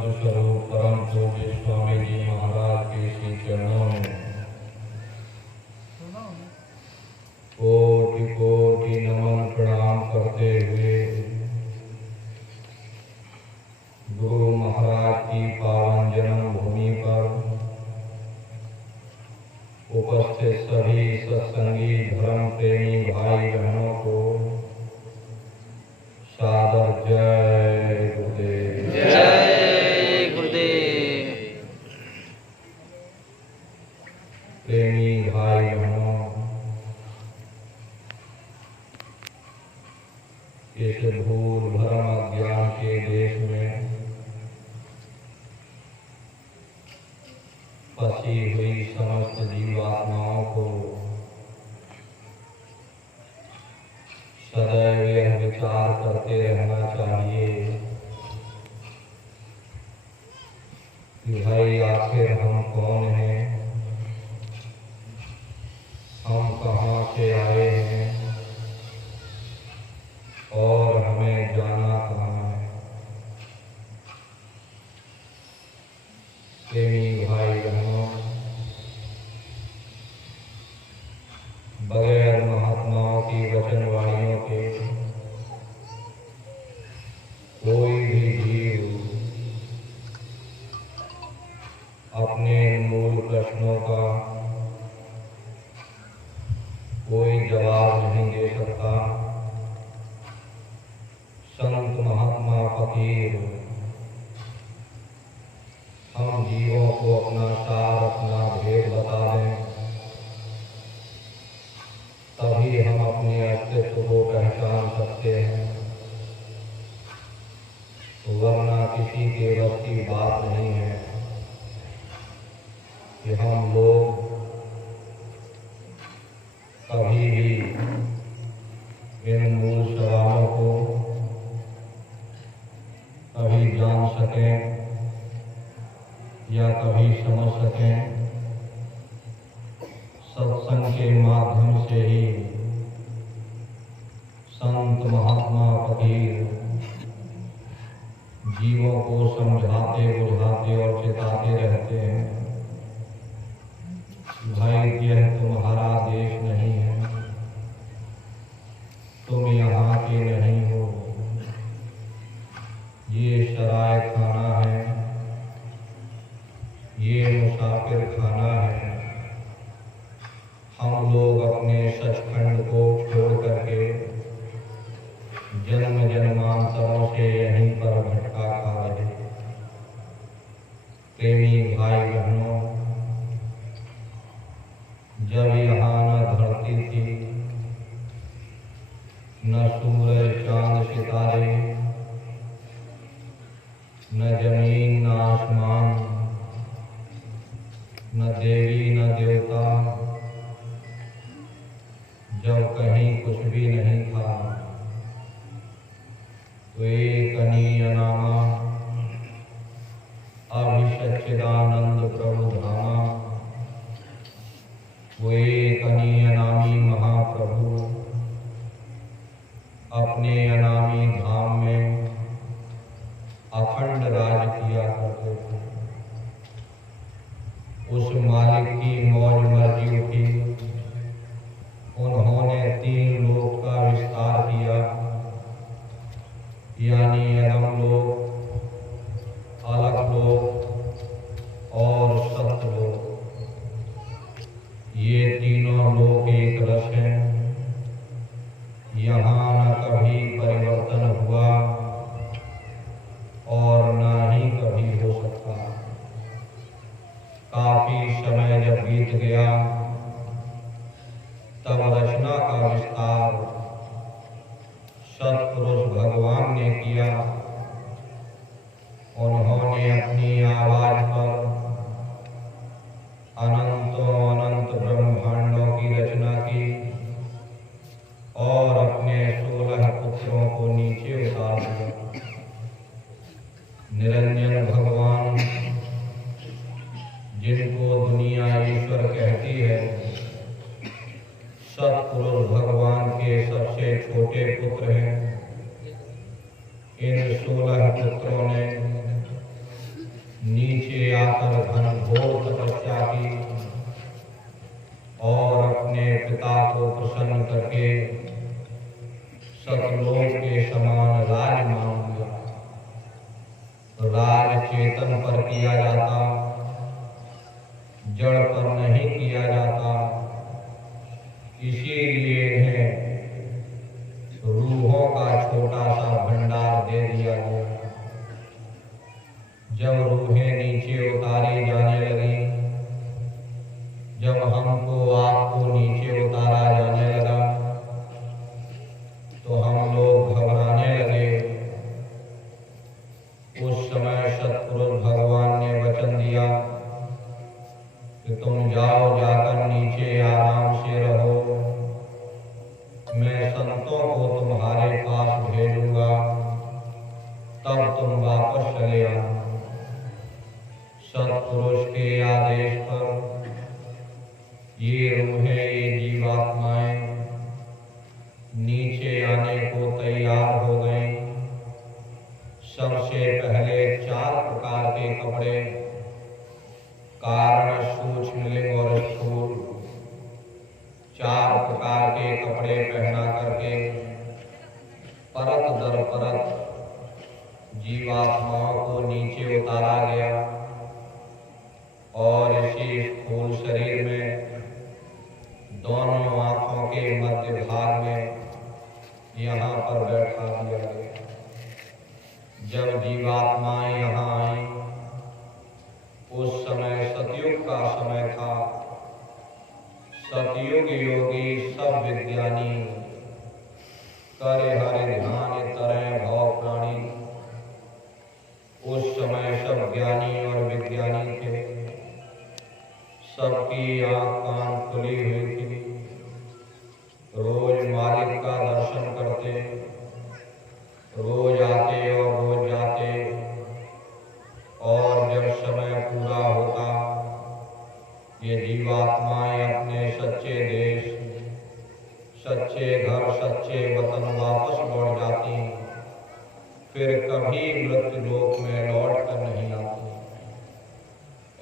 सच्चिदानंद स्वरूप परम पूज्य स्वामी जी महाराज के श्री चरणों में कोटि कोटि नमन प्रणाम करते हुए गुरु महाराज की पावन जन्मभूमि पर उपस्थित सभी सत्संगी धर्म प्रेमी भाई बहनों को सादर जय गुरुदेव। जय गुरुदेव। प्रेमी भाई बहनों, इस भूल भरम अज्ञान के देश में फंसी हुई समस्त जीवात्माओं को सदैव यह विचार करते रहना चाहिए कि भाई आखिर हम कौन हैं, हम कहाँ से आए हैं और हमें जाना कहाँ है। प्रेमी भाई बहनों, बगैर महात्माओं की वचनवाणियों के कोई भी जीव अपने मूल प्रश्नों का कोई जवाब नहीं दे सकता। संत महात्मा फकीर हम जीवों को अपना सार, अपना भेद बता दें, तभी हम अपने अस्तित्व को पहचान सकते हैं, वरना किसी के बस की बात नहीं है कि हम लोग कभी भी इन मूल सवालों को कभी जान सकें या कभी समझ सकें। सत्संग के माध्यम से ही संत महात्मा फकीर जीवों को समझाते, बुझाते और चेताते रहते हैं। भाई, यह तुम्हारा देश नहीं है, तुम यहाँ के नहीं हो, ये सराय खाना है, ये मुसाफिर खाना है। हम लोग अपने सचखंड को छोड़ करके जन्म जन्मांतरों से यहीं पर भटका खा रहे। प्रेमी भाई बहनों, जब यहाँ न धरती थी, न सूरज चांद सितारे, न जमीन न आसमान, न देवी न देवता, जब कहीं कुछ भी नहीं था, तो एक अनीयनामा अभिसच्चिदानंद प्रभु धामा, वो एक अनीयनामी महाप्रभु अपने अनामी धाम में अखंड राज किया करते थे। उस मालिक की मौज मर्जी उठी, उन्होंने 3 लोक का विस्तार किया, यानी अधम लोक, अलख लोक और सत्यलोक। ये तीनों लोक एक रस हैं। यहाँ न कभी परिवर्तन हुआ और न ही कभी हो सकता। काफी समय जब बीत गया, तब रचना का विस्तार सत्पुरुष भगवान ने किया। उन्होंने अपनी आवाज पर अनंतों अनंत ब्रह्मांडों की रचना की और अपने 16 पुत्रों को नीचे उतार दिया। निरंजन भगवान, जिनको दुनिया ईश्वर कहती है, सत्पुरुष भगवान के सबसे छोटे पुत्र हैं। इन 16 पुत्रों ने नीचे आकर घनघोर तपस्या की और अपने पिता को प्रसन्न करके सतलोक के समान राज मांग लिया। राज चेतन पर किया जाता, जड़ पर नहीं किया जाता। इसीलिए इन्हें रूहों का छोटा सा भंडार दे दिया गया। जब रूहें नीचे उतारी जाने लगी, जब हमको आपको नीचे उतारा जाने लगा, तो हम लोग घबराने लगे। उस समय सतपुरुष भगवान ने वचन दिया कि तुम जाओ, जाकर नीचे आराम से रहो, मैं संतों को तुम्हारे पास भेजूंगा, तब तुम वापस चले आना। सतपुरुष के आदेश पर ये रूहें, ये जीवात्माएं नीचे आने को तैयार हो गई। सबसे पहले 4 प्रकार के कपड़े, कारण, सूक्ष्म, लिंग और स्थूल, 4 प्रकार के कपड़े पहना करके परत दर परत जीवात्माओं को नीचे उतारा गया और इसी स्थूल शरीर में दोनों आंखों के मध्य भाग में यहाँ पर बैठा दिया गया। जब जीवात्माएं यहाँ आई, उस समय सतयुग का समय था। सतयुग योगी सब विज्ञानी, करे हरि ध्यान तरह भव प्राणी। उस समय सब ज्ञानी और विज्ञानी थे। सबकी आंख कान खुली हुई थी। रोज मालिक का दर्शन करते, रोज आते और रोज जाते, और जब समय पूरा होता, ये जीवात्माएं अपने सच्चे देश, सच्चे घर, सच्चे वतन वापस लौट जाती, फिर कभी मृत्यु लोक में लौट कर नहीं आती।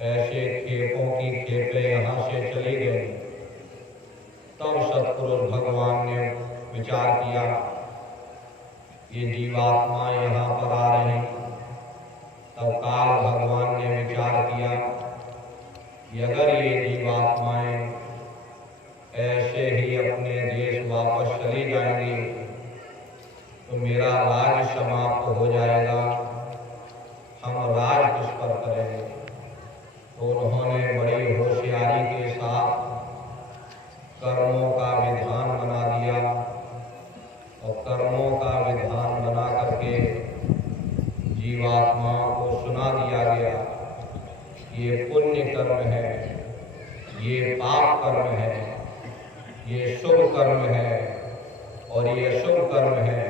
ऐसे खेपों की खेपें यहाँ से चली गई। तब सतपुरुष भगवान ने विचार किया, ये जीवात्मा यहाँ पर आ रही। तब काल भगवान ने विचार किया कि अगर ये जीवात्माएं ऐसे ही अपने देश वापस चली जाएंगी तो मेरा राज समाप्त हो जाएगा, हम राज किस पर करेंगे। तो उन्होंने बड़ी होशियारी के साथ कर्मों का विधान बना दिया और कर्मों का विधान बना करके जीवात्माओं को सुना दिया गया, ये पुण्य कर्म है, ये पाप कर्म है, ये शुभ कर्म है और ये अशुभ कर्म है।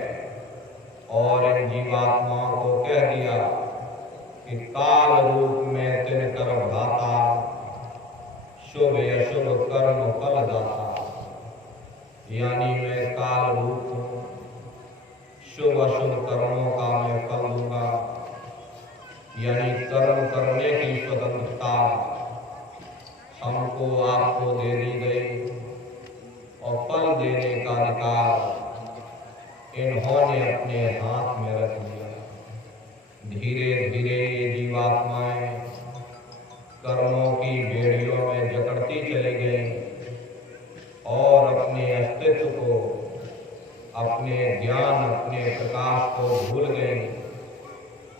और इन जीवात्माओं को कह दिया कि काल रूप में तिन कर्म दाता, शुभ अशुभ कर्म फल दाता। यानी मैं काल रूप हूँ, शुभ अशुभ कर्मों का मैं फल दूंगा। यानी कर्म करने की स्वतंत्रता हमको आपको दे दी गई और फल देने का अधिकार इन्होंने अपने हाथ में रख लिया। धीरे धीरे ये जीवात्माएं कर्मों की बेड़ियों में जकड़ती चली गई और अपने अस्तित्व को, अपने ज्ञान, अपने प्रकाश को भूल गई।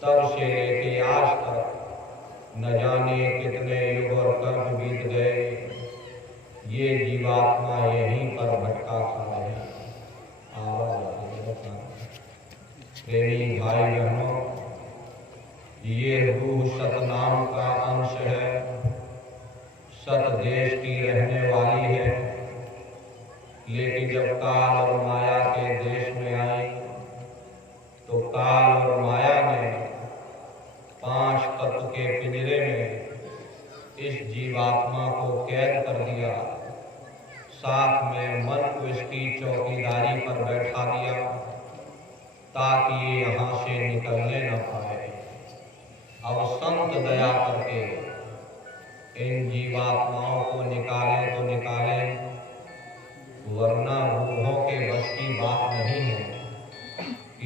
तब से लेके आज तक न जाने कितने युग और कर्म बीत गए, ये जीवात्मा यहीं पर भटका खा रहे। प्रेमी भाई बहनों, ये रूह सतनाम का अंश है, सत देश की रहने वाली है। लेकिन जब काल और माया के देश में आई तो काल और माया ने 5 तत्व के पिंजरे में इस जीवात्मा को कैद कर दिया। साथ में मन को इसकी चौकीदारी पर बैठा दिया ताकि ये यहाँ से निकलने न पाए। अब संत दया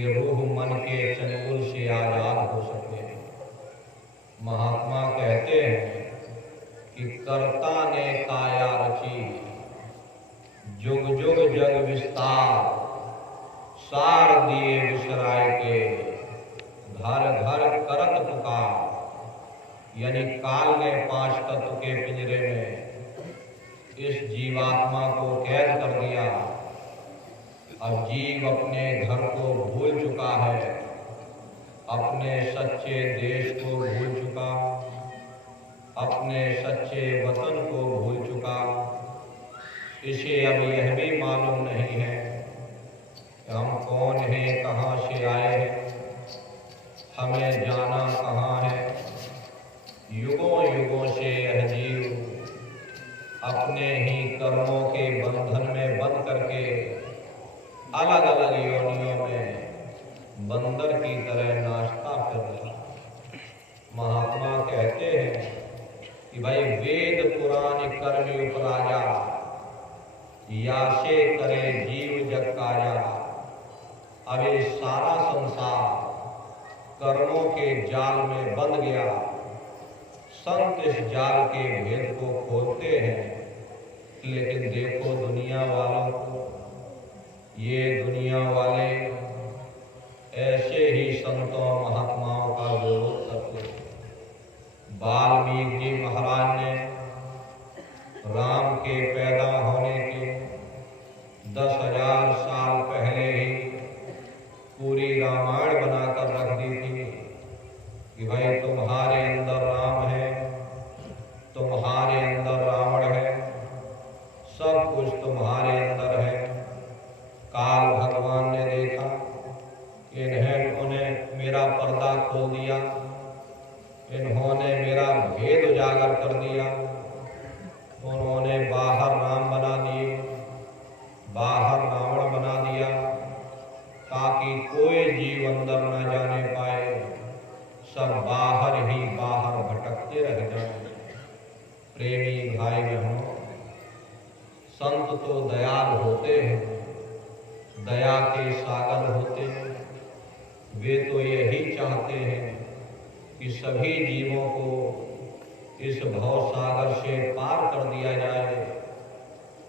कि रूह मन के चंगुल से आजाद हो सके। महात्मा कहते हैं कि कर्ता ने काया रची, जुग जुग जग विस्तार, सार दिए विसराय के, घर घर करत पुकार। यानी काल ने 5 तत्व के पिंजरे में इस जीवात्मा को कैद कर दिया। अब जीव अपने घर को भूल चुका है, अपने सच्चे देश को भूल चुका, अपने सच्चे वतन को भूल चुका। इसे अब यह भी मालूम नहीं है कि हम कौन हैं, कहाँ से आए हैं, हमें जाना कहाँ है। युगों युगों से यह जीव अपने ही कर्मों के बंधन में बंध करके अलग अलग योनियों में बंदर की तरह नाचता फिर रहा। महात्मा कहते हैं कि भाई वेद पुराण कर्म उपराजा, यासे करे जीव जग काया। अब ये सारा संसार कर्मों के जाल में बंध गया। संत इस जाल के भेद को खोलते हैं, लेकिन देखो दुनिया वालों को, ये दुनिया वाले ऐसे ही संतों महात्माओं का विरोध करते हैं। वाल्मीकि जी महाराज ने राम के पैदा होने के 10,000 साल पहले ही पूरी रामायण बनाकर रख दी थी कि भाई तुम्हारे अंदर राम है, तुम्हारे अंदर रावण है, सब कुछ तुम्हारे अंदर है। काल भगवान ने देखा कि उन्हें मेरा पर्दा खोल दिया, इन्होंने मेरा भेद उजागर कर दिया। उन्होंने बाहर राम बना दिए, बाहर रावण बना दिया, ताकि कोई जीव अंदर न जाने पाए, सब बाहर ही बाहर भटकते रह जाए। प्रेमी भाई बहनों, संत तो दयाल होते हैं, दया के सागर होते हैं। वे तो यही चाहते हैं कि सभी जीवों को इस भव सागर से पार कर दिया जाए,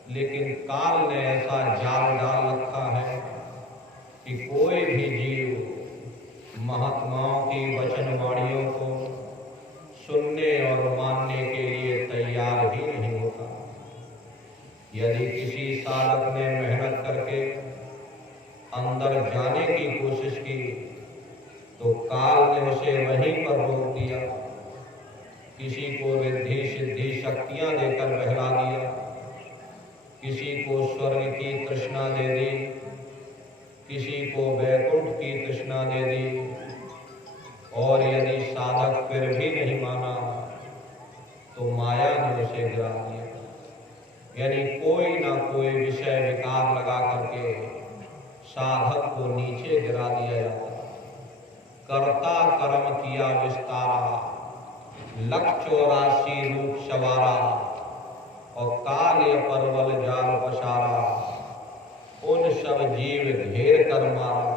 लेकिन काल ने ऐसा जाल डाल रखा है कि कोई भी जीव महात्माओं की वचन वाणियों को सुनने और मानने के लिए तैयार ही नहीं होता। यदि किसी साधक ने मेहनत करके अंदर जाने की कोशिश की तो काल ने उसे वहीं पर रोक दिया। किसी को रिद्धि सिद्धि शक्तियां देकर बहला दिया, किसी को स्वर्ग की तृष्णा दे दी, किसी को वैकुंठ की तृष्णा दे दी। और यदि साधक फिर भी नहीं माना तो माया ने उसे गिरा दिया। यानी कोई ना कोई विषय विकार लगा करके साधक को नीचे गिरा दिया जाता। कर्ता कर्म किया विस्तारा, 184 रूप सवारा, और काले परवल जाल पसारा, उन सब जीव घेर कर मारा।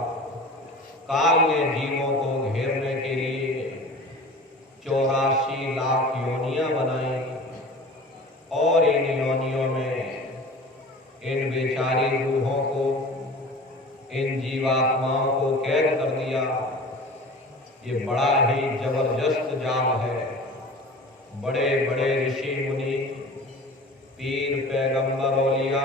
काल ने जीवों को घेरने के लिए 84 लाख योनियां बनाई, और इन योनियों में इन बेचारी रूहों को, इन जीवात्माओं को कैद कर दिया। ये बड़ा ही जबरदस्त जाल है। बड़े बड़े ऋषि मुनि, पीर पैगंबर औलिया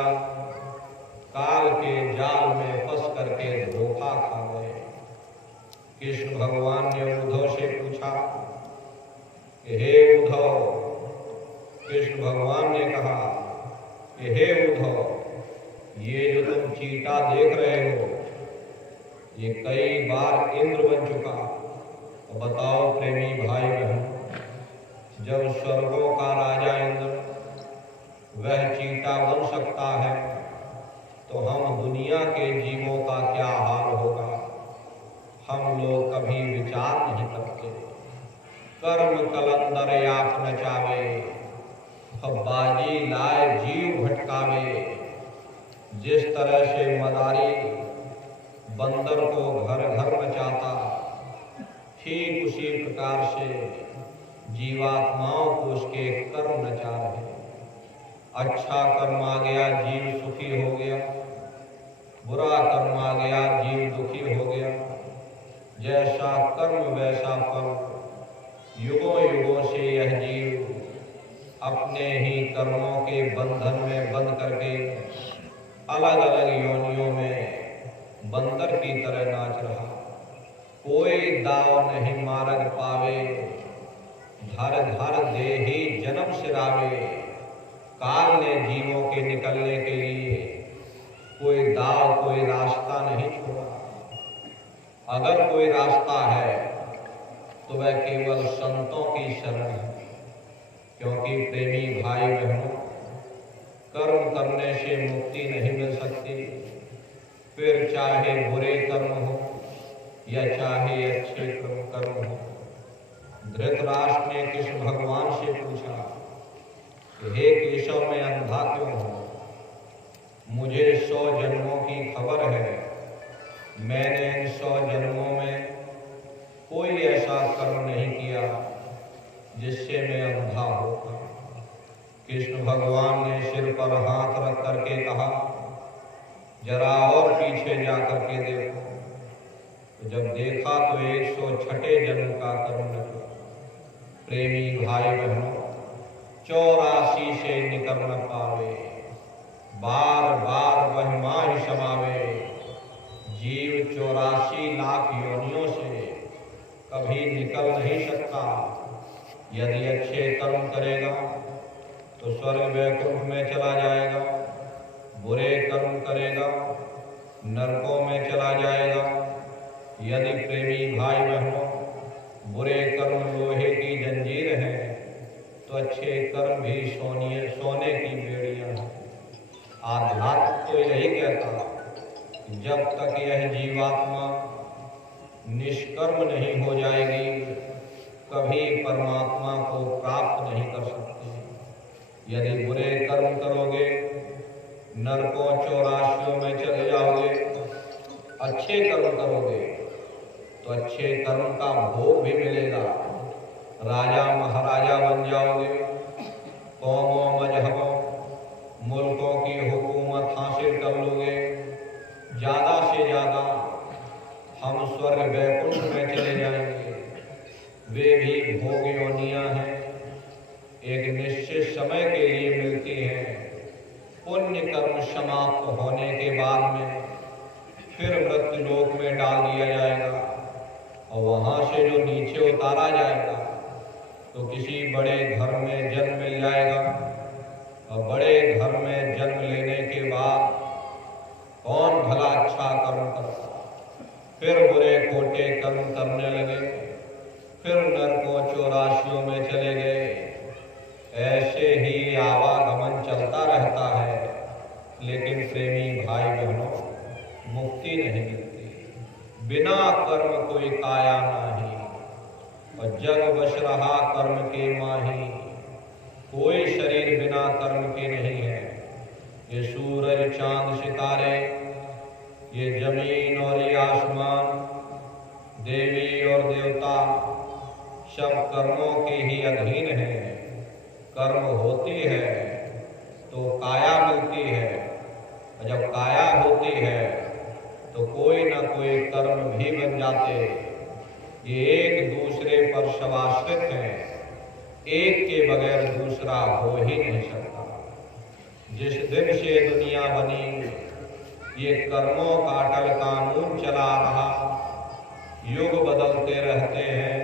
काल के जाल में फंस करके धोखा खा गए। कृष्ण भगवान ने उद्धव से पूछा कि हे उद्धव, कृष्ण भगवान ने कहा कि हे उद्धव, ये जो तुम चीता देख रहे हो ये कई बार इंद्र बन चुका। तो बताओ प्रेमी भाई बहन, जब स्वर्गों का राजा इंद्र वह चीता बन सकता है तो हम दुनिया के जीवों का क्या हाल होगा, हम लोग कभी विचार नहीं करते। कर्म कलंदर याप नचावे, बाजी लाए जीव भटकावे। जिस तरह से मदारी बंदर को घर घर नचाता, ठीक उसी प्रकार से जीवात्माओं को उसके कर्म नचा रहे। अच्छा कर्म आ गया, जीव सुखी हो गया, बुरा कर्म आ गया, जीव दुखी हो गया। जैसा कर्म वैसा फल। युगों युगों से यह जीव अपने ही कर्मों के बंधन में बंध करके अलग अलग योनियों में बंदर की तरह नाच रहा। कोई दाव नहीं मार्ग पावे, धर धर देहि जन्म सिरावे। काल ने जीवों के निकलने के लिए कोई दाव, कोई रास्ता नहीं छोड़ा। अगर कोई रास्ता है तो वह केवल संतों की शरण है। क्योंकि प्रेमी भाई बहनों, कर्म करने से मुक्ति नहीं मिल सकती। फिर चाहे बुरे कर्म हो या चाहे अच्छे कर्म हो। धृतराष्ट्र ने कृष्ण भगवान से पूछा, हे केशव, मैं अंधा क्यों हूँ? मुझे 100 जन्मों की खबर है। मैंने इन 100 जन्मों में कोई ऐसा कर्म नहीं किया जिससे मैं अंधा होता। कृष्ण भगवान ने सिर पर हाथ रख करके कहा, जरा और पीछे जा करके देखो। तो जब देखा तो 106 जन्म का कर्म निकला। प्रेमी भाई बहनों, 84 से निकल न पावे, बार बार वह माह समावे। जीव 84 लाख योनियों से कभी निकल नहीं सकता। यदि अच्छे कर्म करेगा तो स्वर्ग वैकुंठ में चला जाएगा, बुरे कर्म करेगा नरकों में चला जाएगा। यदि प्रेमी भाई बहनों बुरे कर्म लोहे की जंजीर है तो अच्छे कर्म भी सोने की बेड़ियां हैं। आध्यात्म तो यही कहता, जब तक यह जीवात्मा निष्कर्म नहीं हो जाएगी कभी परमात्मा को प्राप्त नहीं कर सकती। यदि बुरे कर्म करोगे नरकों 84 में चले जाओगे, अच्छे कर्म करोगे तो अच्छे कर्म का भोग भी मिलेगा। राजा महाराजा बन जाओगे, कौमों मजहबों मुल्कों की हुकूमत हासिल कर लोगे। ज़्यादा से ज़्यादा हम स्वर्ग वैकुंठ में चले जाएंगे। वे भी भोग योनियां हैं, एक निश्चित समय के लिए मिलती हैं। पुण्य कर्म समाप्त होने के बाद में फिर मृत्युलोक में डाल दिया जाएगा और वहां से जो नीचे उतारा जाएगा तो किसी बड़े घर में जन्म मिल जाएगा। और बड़े घर में जन्म लेने के बाद कौन भला अच्छा कर्म करता, फिर बुरे खोटे कर्म करने लगे, फिर नरकों 84 में चले गए। ऐसे ही आवागमन चलता रहता है। लेकिन प्रेमी भाई बहनों, मुक्ति नहीं मिलती। बिना कर्म कोई काया नहीं, और जग बस रहा कर्म के माही। कोई शरीर बिना कर्म के नहीं है। ये सूरज चांद सितारे, ये जमीन और ये आसमान, देवी और देवता सब कर्मों के ही अधीन है। कर्म होती है तो काया मिलती है, और जब काया होती है तो कोई ना कोई कर्म भी बन जाते। ये एक दूसरे पर सवाश्रित हैं, एक के बगैर दूसरा हो ही नहीं सकता। जिस दिन से दुनिया बनी ये कर्मों का अटल कानून चला रहा। युग बदलते रहते हैं,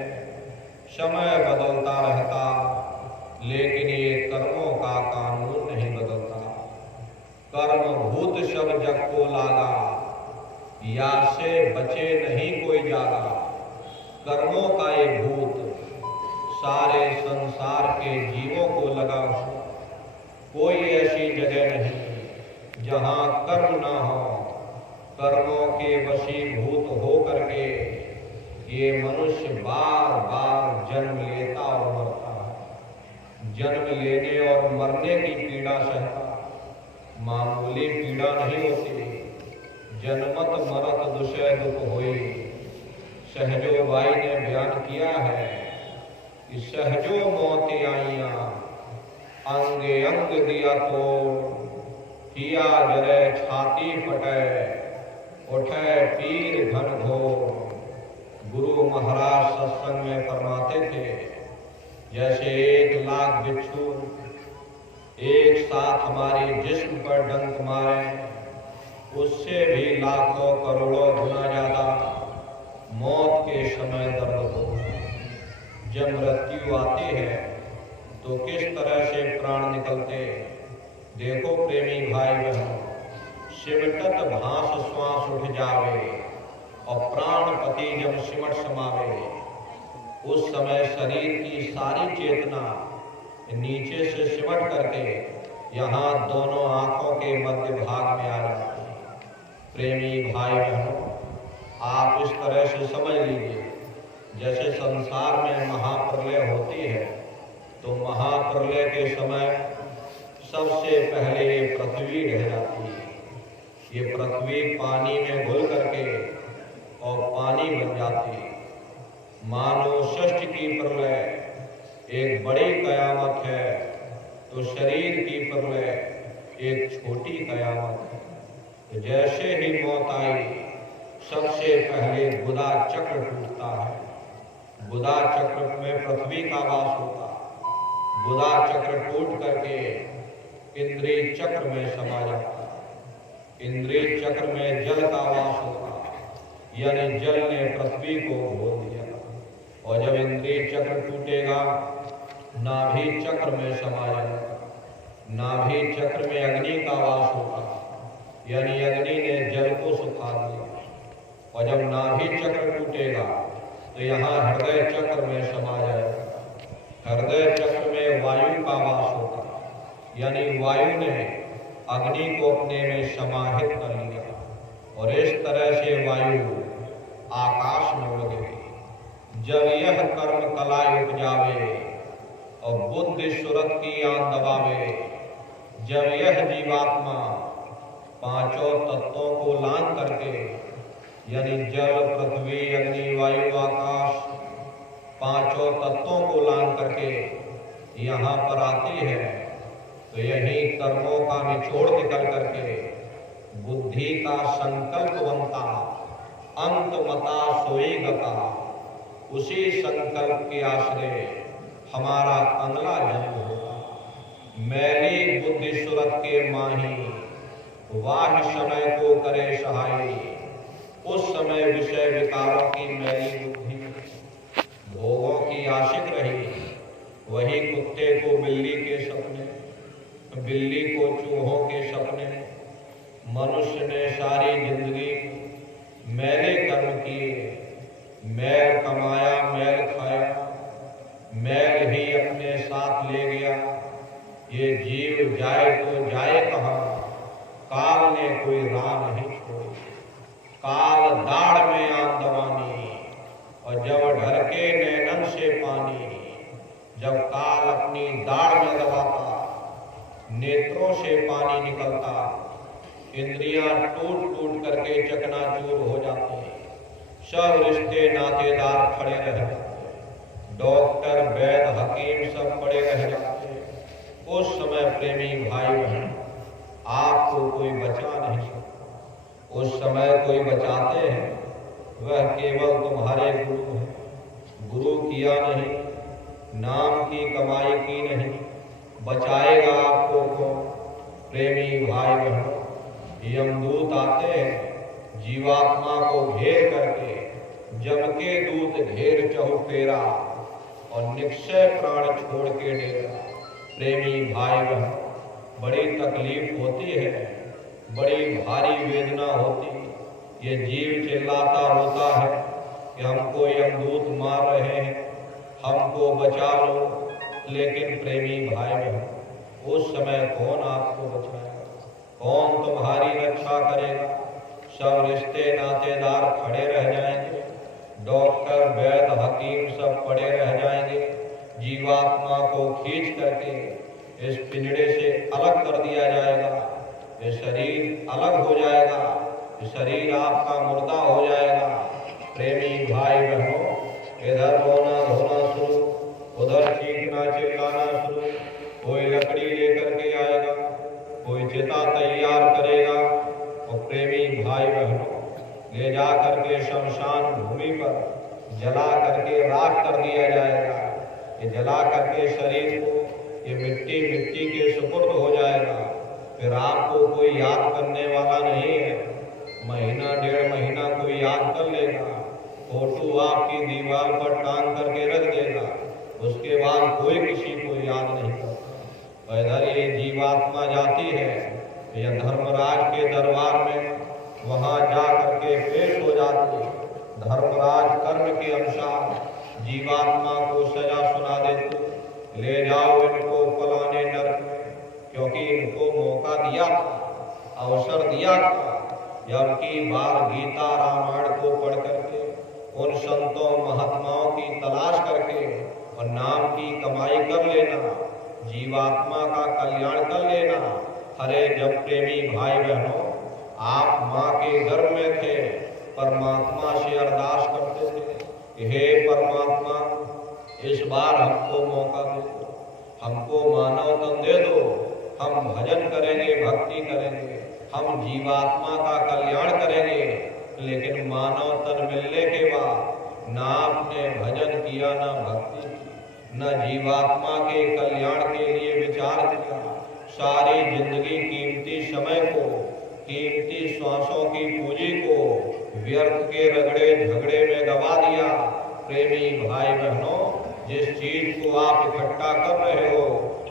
समय बदलता रहता, लेकिन ये कर्मों का कानून नहीं बदलता। कर्म भूत सब जग को लागा, या से बचे नहीं कोई जागा। कर्मों का ये भूत सारे संसार के जीवों को लगा। कोई ऐसी जगह नहीं जहाँ कर्म ना हो। कर्मों के वशीभूत हो करके ये मनुष्य बार बार जन्म लेता और मरता है। जन्म लेने और मरने की पीड़ा सहता मामूली पीड़ा नहीं होती। जनमत मरत दुषय दुख होई। सहजो बाई ने बयान किया है कि सहजो मौत आइया, अंगे अंग दिया तोड़, किया जरे छाती फटे, उठे पीर घन घोर। गुरु महाराज सत्संग में फरमाते थे, जैसे 1 लाख बिच्छू एक साथ हमारी जिस्म पर डंक मारे, उससे भी लाखों करोड़ों गुना ज्यादा मौत के समय दर्द हो। जब मृत्यु आती है तो किस तरह से प्राण निकलते। देखो प्रेमी भाई बहनों, सिमटत भास श्वास उठ जावे और प्राण पति जब सिमट समावे, उस समय शरीर की सारी चेतना नीचे से सिमट करके यहाँ दोनों आंखों के मध्य भाग में आ जाती है। प्रेमी भाई बहनों, आप इस तरह से समझ लीजिए, जैसे संसार में महाप्रलय होती है तो महाप्रलय के समय सबसे पहले ये पृथ्वी रह जाती है। ये पृथ्वी पानी में घुल करके और पानी बन जाती है। मानो षष्ठ की प्रलय एक बड़ी कयामत है तो शरीर की प्रलय एक छोटी कयामत है। तो जैसे ही मौत आई, सबसे पहले बुधा चक्र टूटता है। बुधा चक्र में पृथ्वी का वास होता। बुधा चक्र टूट करके इंद्रिय चक्र में समा जाता। इंद्रिय चक्र में जल का वास होता, यानी जल ने पृथ्वी को घोल दिया। और जब इंद्रिय चक्र टूटेगा, नाभि चक्र में समा जाएगा। नाभि चक्र में अग्नि का वास होगा, यानी अग्नि ने जल को सुखा दिया। और जब नाभि चक्र टूटेगा तो यहाँ हृदय चक्र में समा जाएगा। हृदय चक्र में वायु का वास होगा, यानी वायु ने अग्नि को अपने में समाहित कर लिया। और इस तरह से वायु आकाश में उड़ गई। जब यह कर्म कलाय उपजावे और बुद्धि सुरत की आन दबावे, जब यह जीवात्मा पांचों तत्वों को लान करके, यानी जल पृथ्वी अग्नि वायु आकाश, पांचों तत्वों को लान करके यहाँ पर आती है, तो यही कर्मों का निचोड़ निकल करके बुद्धि का संकल्प बनता, अंत मता सोई गता। उसी संकल्प के आश्रय हमारा अगला जन्म होगा। मैली बुद्धि सुरत के माही, वाह समय को करे सहाय। उस समय विषय विकारों की मैली बुद्धि भोगों की आशिक रही। वही कुत्ते को बिल्ली के सपने, बिल्ली को चूहों के सपने। मनुष्य ने सारी जिंदगी मैले कर्म किए, मैल कमाया मैल खाया, मैल ही अपने साथ ले गया। ये जीव जाए तो जाए कहाँ, काल ने कोई राह नहीं छोड़ी। काल दाढ़ में आन दबानी, और जब ढरके नैनन से पानी। जब काल अपनी दाढ़ में दबाता, नेत्रों से पानी निकलता, इंद्रियां टूट टूट करके चकनाचूर हो जाती। सब रिश्ते नातेदार खड़े रह जाते, डॉक्टर वैद्य हकीम सब पड़े रह जाते। उस समय प्रेमी भाई बहन, आपको कोई बचा नहीं सकता। उस समय कोई बचाते हैं, वह केवल तुम्हारे गुरु हैं। गुरु किया नहीं, नाम की कमाई की नहीं, बचाएगा आपको कौन। प्रेमी भाई बहनों, यमदूत आते हैं जीवात्मा को घेर करके, जम के दूत घेर चहुफेरा और निक्षय प्राण छोड़ के डेरा। प्रेमी भाई बहन, बड़ी तकलीफ होती है, बड़ी भारी वेदना होती है। ये जीव चिल्लाता होता है कि हमको यमदूत मार रहे हैं, हमको बचा लो। लेकिन प्रेमी भाई बहन, उस समय कौन आपको बचाएगा, कौन तुम्हारी रक्षा करेगा। सब रिश्ते नातेदार खड़े रह जाएंगे, डॉक्टर वैद्य हकीम सब पड़े रह जाएंगे। जीवात्मा को खींच करके इस पिंजड़े से अलग कर दिया जाएगा, ये शरीर अलग हो जाएगा। शरीर आपका मुर्दा हो जाएगा। प्रेमी भाई बहनों, इधर रोना धोना शुरू, उधर चीखना चिल्लाना शुरू। कोई लकड़ी लेकर के आएगा, कोई चिता तैयार करेगा और प्रेमी भाई बहनों ले जा करके शमशान भूमि पर जला करके राख कर दिया जाएगा। ये जला करके शरीर को ये मिट्टी मिट्टी के सुपुर्द हो जाएगा। फिर आपको कोई याद करने वाला नहीं है। महीना डेढ़ महीना कोई याद कर लेगा, फोटो आपकी दीवार पर टांग करके रख देगा, उसके बाद कोई किसी को याद नहीं करता। इधर ये जीवात्मा जाती है यह धर्मराज के दरबार में, वहां जा करके पेश हो जाती है। धर्मराज कर्म के अनुसार जीवात्मा को सजा सुना देते, ले जाओ इनको फलाने नरक में, क्योंकि इनको मौका दिया था, अवसर दिया था। जब की बार गीता रामायण को पढ़ करके उन संतों महात्माओं की तलाश करके और नाम की कमाई कर लेना, जीवात्मा का कल्याण कर लेना। अरे जब प्रेमी भाई बहनों आप माँ के गर्भ में थे, परमात्मा से अरदास करते थे, हे परमात्मा इस बार हमको मौका दे दो, हमको मानव तन दे दो, हम भजन करेंगे, भक्ति करेंगे, हम जीवात्मा का कल्याण करेंगे। लेकिन मानव तन मिलने के बाद ना आपने भजन किया, ना भक्ति की, न जीवात्मा के कल्याण के लिए विचार किया। सारी जिंदगी कीमती समय को, कीमती श्वासों की पूंजी को व्यर्थ के रगड़े झगड़े में गवा दिया। प्रेमी भाई बहनों, जिस चीज को आप इकट्ठा कर रहे हो,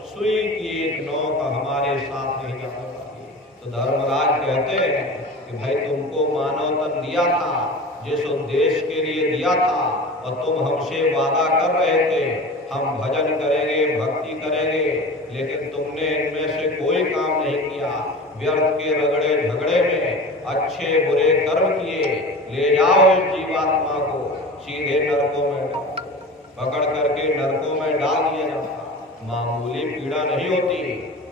सुई की एक नोक हमारे साथ नहीं जाना चाहिए। तो धर्मराज कहते हैं कि भाई तुमको मानव तन दिया था, जिस उद्देश्य के लिए दिया था, और तुम हमसे वादा कर रहे थे हम भजन करेंगे, भक्ति करेंगे, लेकिन तुमने इनमें से कोई काम नहीं किया। व्यर्थ के रगड़े झगड़े में अच्छे बुरे कर्म किए। ले जाओ इस जीवात्मा को सीधे नरकों में पकड़ करके नरकों में डाल दिया जाता। मामूली पीड़ा नहीं होती,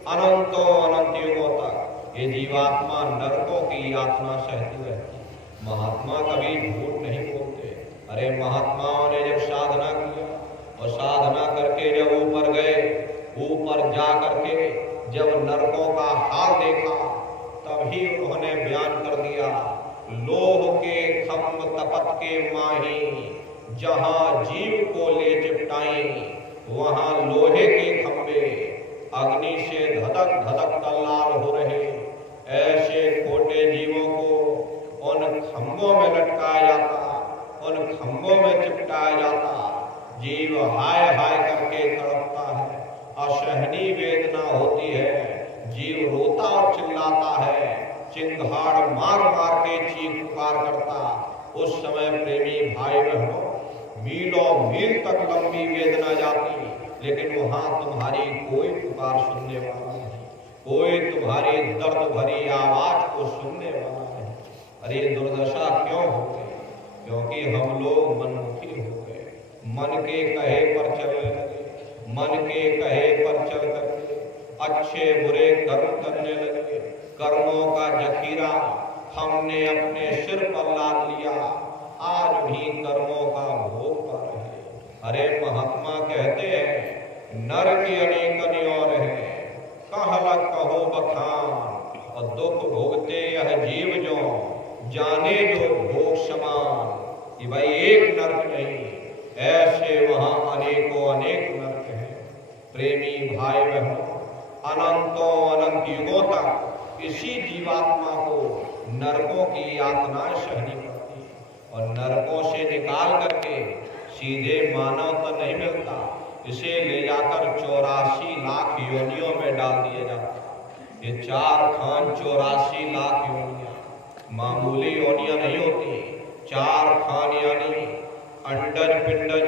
अनंतों अनंत युगों तक ये जीवात्मा नरकों की यातना सहती रहती। महात्मा कभी झूठ नहीं बोलते। अरे महात्माओं ने जब साधना किया और साधना करके जब ऊपर गए, ऊपर जा करके जब नरकों का हाल देखा, तभी उन्होंने बयान कर दिया, लोह के खम्भ तपत के माही, जहां जीव को ले चिपटाई, वहां लोहे के खंभे अग्नि से धधक धधक तल्लाल हो रहे। ऐसे खोटे जीवों को उन खंभों में लटकाया जाता, उन खंभों में चिपटाया जाता। जीव हाय हाय करके तड़पता है, असहनीय वेदना होती है, जीव रोता और चिल्लाता है, चिंगाड़ मार मार के चीख पुकार करता। उस समय प्रेमी भाई बहनों मीलों मील तक लंबी वेदना जाती, लेकिन वहां तुम्हारी कोई पुकार सुनने वाला नहीं, कोई तुम्हारी दर्द भरी आवाज को सुनने वाला नहीं। अरे दुर्दशा क्यों हो गई? क्योंकि हम लोग मनमुखी हो गए, मन के कहे पर चलने लगे, मन के कहे पर चल करके अच्छे बुरे कर्म करने लगे। कर्मों का जखीरा हमने अपने सिर पर लाद लिया, आज भी कर्मों का भोग पा रहे। अरे महात्मा कहते हैं नर की अनेक और है, कहला कहो बखान, और दुख भोगते यह जीव जो, जाने जो भोग समान। कि भाई एक नरक नहीं, ऐसे वहां अनेकों अनेक नरक हैं। प्रेमी भाई बहनों, अनंतों अनंत युगों तक इसी जीवात्मा को नरकों की यातनाएं सहनी पड़ती, और नरकों से निकाल करके सीधे मानव तो नहीं मिलता, इसे ले जाकर 84 लाख योनियों में डाल दिया जाता। ये 4 खान 84 लाख योनियां मामूली योनियां नहीं होती। 4 खान यानी अंडज, पिंडज,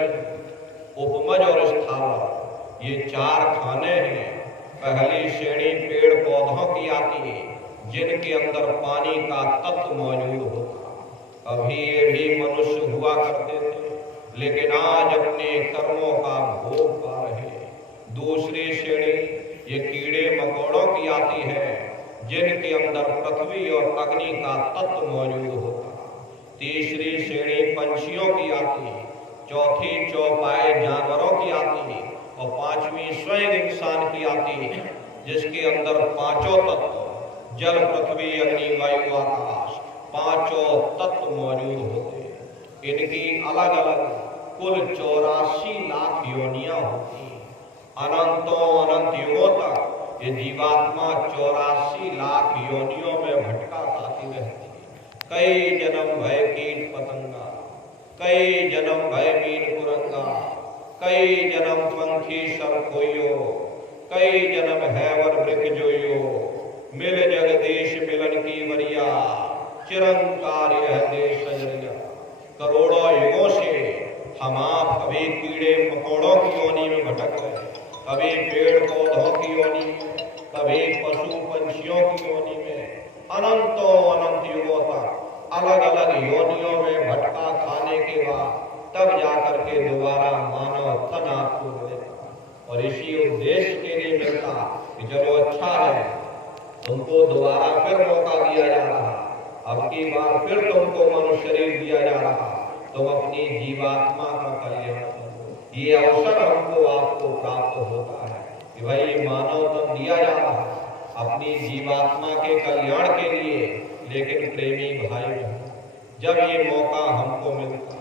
उपमज और स्थावर, ये 4 खाने हैं। पहली श्रेणी पेड़ पौधों की आती है, जिनके अंदर पानी का तत्व मौजूद होता। अभी ये भी मनुष्य हुआ करते थे, लेकिन आज अपने कर्मों का भोग पा रहे। दूसरी श्रेणी ये कीड़े मकोड़ों की आती है, जिनके अंदर पृथ्वी और अग्नि का तत्व मौजूद होता। तीसरी श्रेणी पंछियों की आती, चौथी चौपाए जानवरों की आती और पांचवी स्वयं इंसान की आती, जिसके अंदर पांचों तत्व जल पृथ्वी अग्नि वायु आकाश पांचों तत्व मौजूद होते। इनकी अलग अलग कुल 84 लाख योनियां होती। अनंतों अनंत युगों तक ये जीवात्मा 84 लाख योनियों में भटका खाती रहती। कई जन्म भय कीट पतंगा, कई जन्म भय मीन कुरंगा, कई जन्म पंखी सरखोइयो, कई जन्म हैवर वृक जोइयो, मिल जगदीश मिलन की वरिया, चिरंकार यह देश सजरिया। करोड़ों युगों से हम आप कभी कीड़े मकोड़ों की योनि में भटक रहे, कभी पेड़ पौधों की योनि में, कभी पशु पंछियों की योनि में, अनंतों अनंत युगों तक अलग अलग योनियों में भटका खाने के बाद तब जाकर के दोबारा मानव तन आपको मिलेगा। और इसी उद्देश्य के लिए मिलता कि चलो अच्छा है, तुमको दोबारा फिर मौका दिया जा रहा, अब की बार फिर तुमको मनुष्य शरीर दिया जा रहा, तुम अपनी जीवात्मा का कल्याण करो। ये अवसर हमको आपको प्राप्त होता है कि भाई ये मानव तन दिया जा रहा अपनी जीवात्मा के कल्याण के लिए। लेकिन प्रेमी भाई बहन, जब ये मौका हमको मिलता,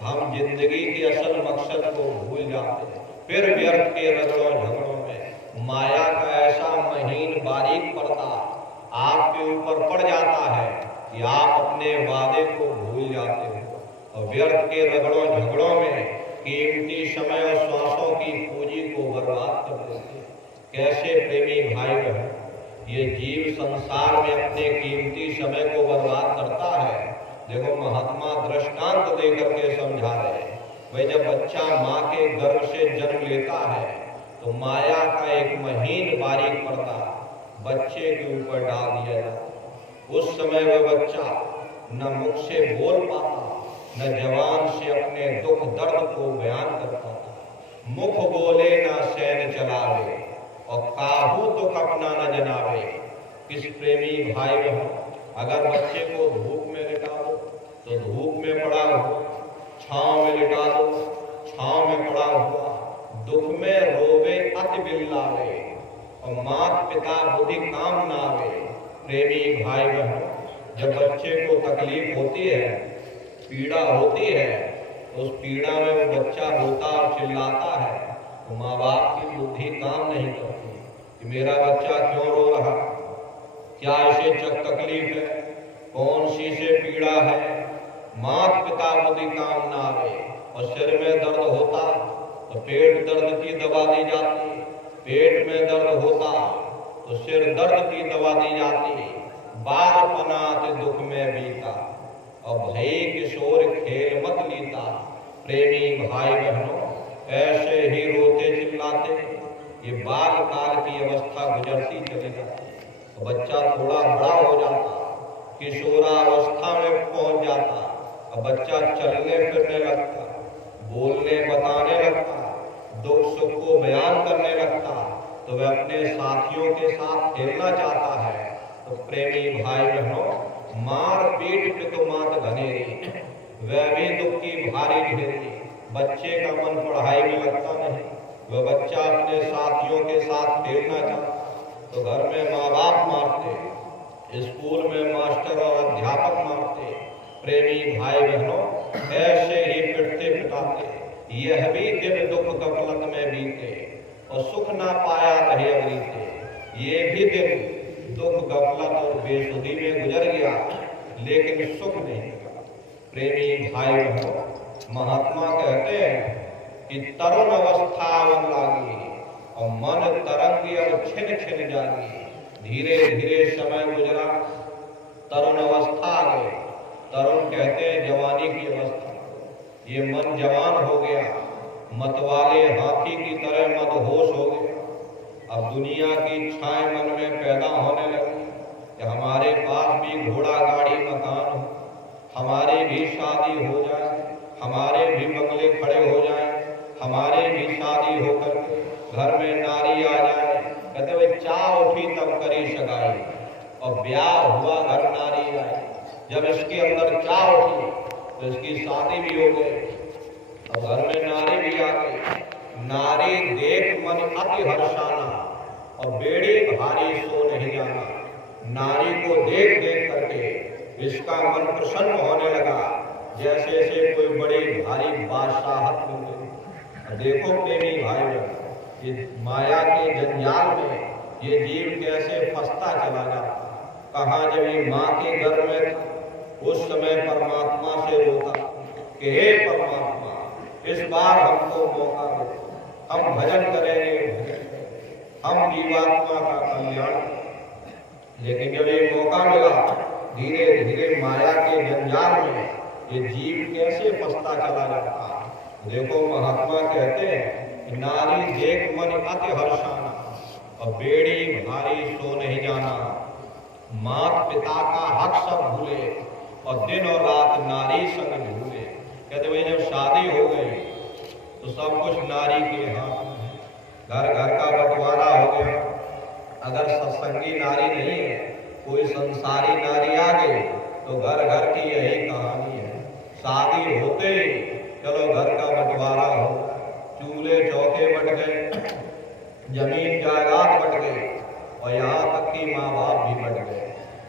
हम जिंदगी के असल मकसद को भूल जाते हैं, फिर व्यर्थ के रगड़ों झगड़ों में माया का ऐसा महीन बारीक पर्दा आपके ऊपर पड़ जाता है कि आप अपने वादे को भूल जाते हो और व्यर्थ के रगड़ों झगड़ों में कीमती समय और श्वासों की पूंजी को बर्बाद कर देते। कैसे प्रेमी भाई बहन, ये जीव संसार में अपने कीमती समय को बर्बाद करता है। देखो महात्मा दृष्टांत देकर के समझा रहे हैं। भाई जब बच्चा माँ के गर्भ से जन्म लेता है तो माया का एक महीन बारीक पर्दा बच्चे के ऊपर डाल दिया जाता। उस समय वह बच्चा न मुख से बोल पाता, न जवान से अपने दुख दर्द को बयान कर पाता। मुख बोले न सैन चलावे और काहू दुख अपना न जनावे। किस प्रेमी भाई बहन, अगर बच्चे को धूप में लिटा दो तो धूप में पड़ा हुआ, छांव में लिटा दो छांव में पड़ा हुआ, दुख में रोवे अति बिल्लावे और मात पिता बुद्धि काम ना आवे। प्रेमी भाई बहन, जब बच्चे को तकलीफ होती है, पीड़ा होती है, उस पीड़ा में वो बच्चा रोता और चिल्लाता है तो माँ बाप की बुद्धि काम नहीं करती कि मेरा बच्चा क्यों रो रहा, क्या इसे तकलीफ है, कौन सी से पीड़ा है। मात पिता बुद्धि काम ना आवे और सिर में दर्द होता तो पेट दर्द की दवा दी जाती, पेट में दर्द होता तो सिर दर्द की दवा दी जाती। बाल पनात दुख में बीता और भई किशोर खेल मत लीता। प्रेमी भाई बहनों, ऐसे ही रोते चिल्लाते ये बाल काल की अवस्था गुजरती चली जाती तो बच्चा थोड़ा बड़ा हो जाता, किशोरावस्था में पहुंच जाता और बच्चा चलने फिरने लगता, बोलने बताने लगता, दुख सुख को बयान करने लगता तो वह अपने साथियों के साथ खेलना चाहता है। तो प्रेमी भाई बहनों, मार पीट पे तो मात घनेरी, वह भी दुख की भारी ढेरी। बच्चे का मन पढ़ाई में लगता नहीं, वह बच्चा अपने साथियों के साथ खेलना चाहता तो घर में माँ बाप मारते, स्कूल में मास्टर और अध्यापक मारते। प्रेमी भाई बहनों, ऐसे ही पिटते पिटाते यह भी दिन दुख गफलत में बीते और सुख ना पाया रहे अबीते। ये भी दिन दुख गफलत और बेसुधी में गुजर गया लेकिन सुख नहीं मिला। प्रेमी भाई बहनों, महात्मा कहते हैं कि तरुण अवस्था वन लागी और मन तरंगी और छिन छिन जागी। धीरे धीरे समय गुजरा, तरुण अवस्था आ गई। तरुण कहते हैं जवानी की अवस्था। ये मन जवान हो गया, मतवाले हाथी की तरह मदहोश हो गया। अब दुनिया की इच्छाएं मन में पैदा होने लगी कि हमारे पास भी घोड़ा गाड़ी मकान हो, हमारी भी शादी हो जाए, हमारे भी बंगले खड़े हो जाए, हमारे भी शादी होकर घर में नारी आ जाए। कहते भाई चाह उठी तब करी सगाई जब इसके अंदर चाह उठी तो इसकी शादी भी हो गई। अब घर में नारी भी आ गई। नारी देख मन अति हर्षाना और बेड़ी भारी सो नहीं जाना। नारी को देख देख करके इसका मन प्रसन्न होने लगा, जैसे से कोई बड़ी भारी बादशाहत मिल गई। देखो प्रेमी भाई, ये माया के जंजाल में ये जीव कैसे फंसता चला जाता। कहाँ जब ये माँ के गर्भ में था, उस समय परमात्मा से रोता कि हे परमात्मा, इस बार हमको मौका दो, हम भजन करेंगे, हम जीवात्मा का कल्याण। लेकिन जब ये मौका मिला, धीरे धीरे माया के जंजाल में ये जीव कैसे फंसता चला जाता। देखो महात्मा कहते हैं, नारी देख मन अति हर्षाना और बेड़ी भारी सो नहीं जाना। मात पिता का हक सब भूले और दिन और रात नारी संग झूले। कहते भाई जब शादी हो गई तो सब कुछ नारी के हाथ में है। घर घर का बंटवारा हो गया। अगर सत्संगी नारी नहीं है, कोई संसारी नारी आ गई तो घर घर की यही कहानी है। शादी होते ही चलो घर का बंटवारा हो, चूल्हे चौके बट गए, जमीन जायदाद बट गई और यहाँ तक कि माँ बाप भी बट गए।